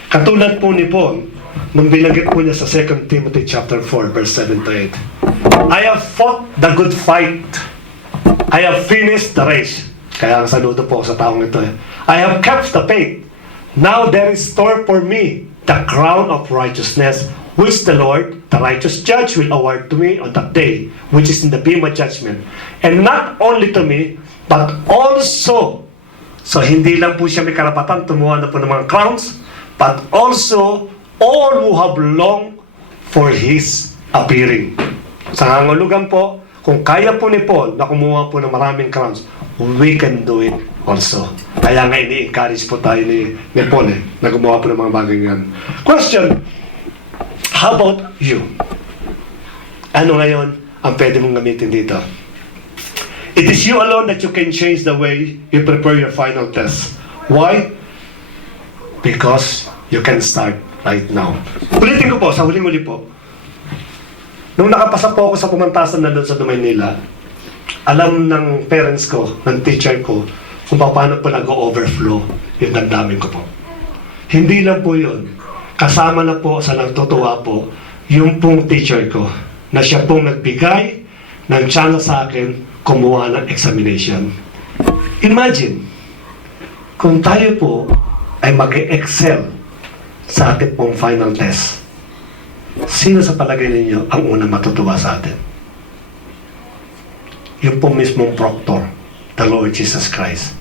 Katulad po ni Paul, nung binanggit po niya sa 2 Timothy chapter 4, verse 7 to 8. I have fought the good fight. I have finished the race. Kaya ang saludo po sa taong ito. I have kept the faith. Now there is store for me the crown of righteousness, which the Lord, the righteous judge, will award to me on that day, which is in the Bema Judgment. And not only to me, but also, so hindi lang po siya may karapatan tumuha na po ng mga crowns, but also all who have longed for His appearing. Sa nangangulugan po, kung kaya po ni Paul na kumuha po ng maraming crowns, we can do it also. Kaya nga ini-encourage po tayo ni Paul na gumawa po ng mga bagay yan. Question, how about you? Ano ngayon ang pwede mong gamitin dito? It is you alone that you can change the way you prepare your final test. Why? Because you can start right now. Ulitin ko po, sa huling-huli po. Nung nakapasa po ako sa pumantasan na doon sa Maynila, alam ng parents ko, ng teacher ko, kung paano po nag-overflow yung damdamin ko po. Hindi lang po yun. Kasama na po sa nagtutuwa po, yung pong teacher ko, na siya pong nagbigay ng chance sa akin kumuha ng examination. Imagine, kung tayo po ay mag-excel sa ating pong final test, sino sa palagay ninyo ang unang matutuwa sa atin? Yung pong mismong proctor, the Lord Jesus Christ.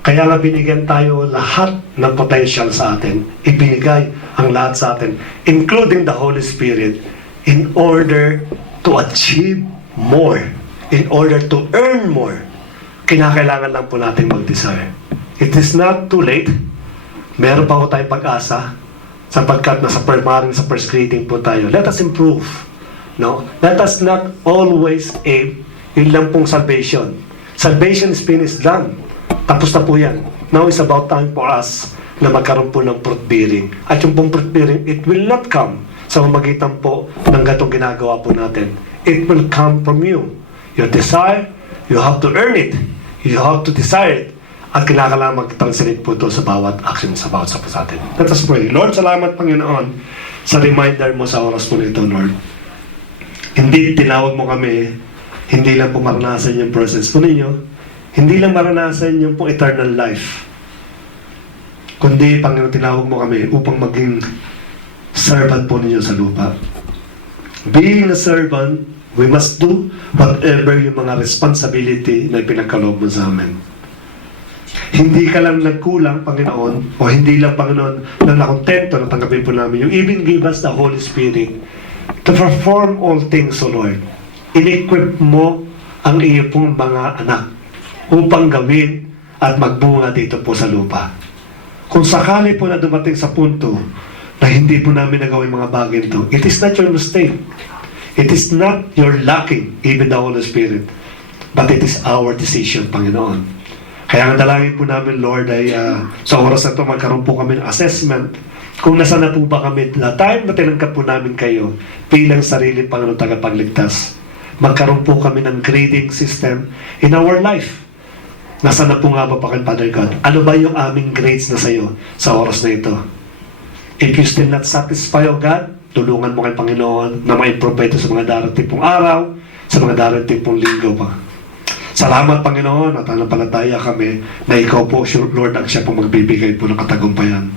Kaya nga binigyan tayo lahat ng potential sa atin, ibinigay ang lahat sa atin, including the Holy Spirit, in order to achieve more, in order to earn more. Kinakailangan lang po natin mag-desire. It is not too late. Meron pa po tayong pag-asa sapagkat maaaring sa first greeting po tayo. Let us improve. No? Let us not always aim yun lang pong salvation. Salvation is finished, done. Tapos na po yan. Now is about time for us na magkaroon po ng fruit bearing. At yung pong fruit bearing, it will not come sa mamagitan po ng gatong ginagawa po natin. It will come from you. Your desire, you have to earn it. You have to desire it. At kailangan mag-translate po ito sa bawat action, sa bawat sa atin. Let us pray. Lord, salamat Panginoon sa reminder mo sa oras po nito, Lord. Hindi tinawag mo kami, hindi lang po maranasan yung process po ninyo, hindi lang maranasan yung pong eternal life, kundi, Panginoon, tinawag mo kami upang maging servant po ninyo sa lupa. Being a servant, we must do whatever yung mga responsibility na pinagkaloob mo sa amin. Hindi ka lang nagkulang, Panginoon, o hindi lang, Panginoon, lang nakontento na tanggapin po namin. You even give us the Holy Spirit to perform all things, O Lord. In-equip mo ang iyo pong mga anak upang gawin at magbunga dito po sa lupa. Kung sakali po na dumating sa punto na hindi po namin nagawa yung mga bagay ito, it is not your mistake. It is not your lacking, even the Holy Spirit. But it is our decision, Panginoon. Kaya ang dalangin po namin, Lord, ay sa oras na ito magkaroon po kami ng assessment kung nasa na po ba kami na time na tinangkap po namin kayo bilang sarili Panginoon tagapagligtas. Magkaroon po kami ng grading system in our life. Nasa na po nga ba pa kayo, Father God? Ano ba yung aming grades na sa iyo sa oras na ito? If you still not satisfied, O God, tulungan mo kay Panginoon na ma-improve ito sa mga darating pong araw, sa mga darating pong linggo pa. Salamat, Panginoon, at anampalataya kami na ikaw po, Lord, ang siya pong magbibigay po ng katagumpayan.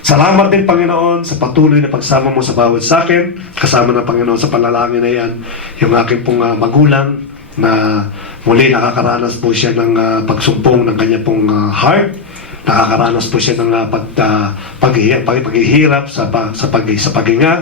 Salamat din, Panginoon, sa patuloy na pagsama mo sa bawat sa akin, kasama ng Panginoon sa panalangin na yan, yung aking pong magulang na muli nakakaranas po siya ng pagsumpong ng kanya pong heart, nakakaranas po siya ng paghihirap sa paghinga.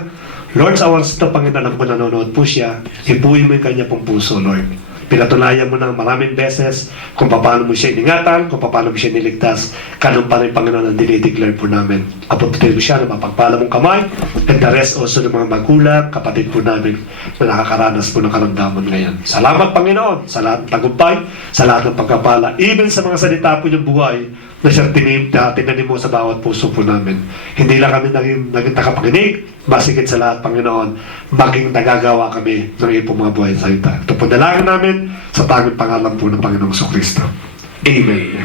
Lord, sa oras ito, Panginoon, alam ko nanonood po siya, ipuin mo yung kanya pong puso, Lord. Pinatunayan mo ng maraming beses kung paano mo siya iningatan, kung paano mo siya niligtas. Ganun pa rin, Panginoon, ang dinideclare po namin. Kapatid mo siya na mapagpala mong kamay, and the rest also ng mga magulang, kapatid po namin na nakakaranas po ng karamdaman ngayon. Salamat, Panginoon, sa lahat ng tagumpay, sa lahat ng pagkapala, even sa mga salita po yung buhay na siya tinanim mo sa bawat puso po namin. Hindi lang kami naging takapakinig, masigit sa lahat, Panginoon, maging nagagawa kami ng iyong mga buhay sa salita. Ito po dalangin namin sa tanging pangalan po ng Panginoong Kristo. Amen.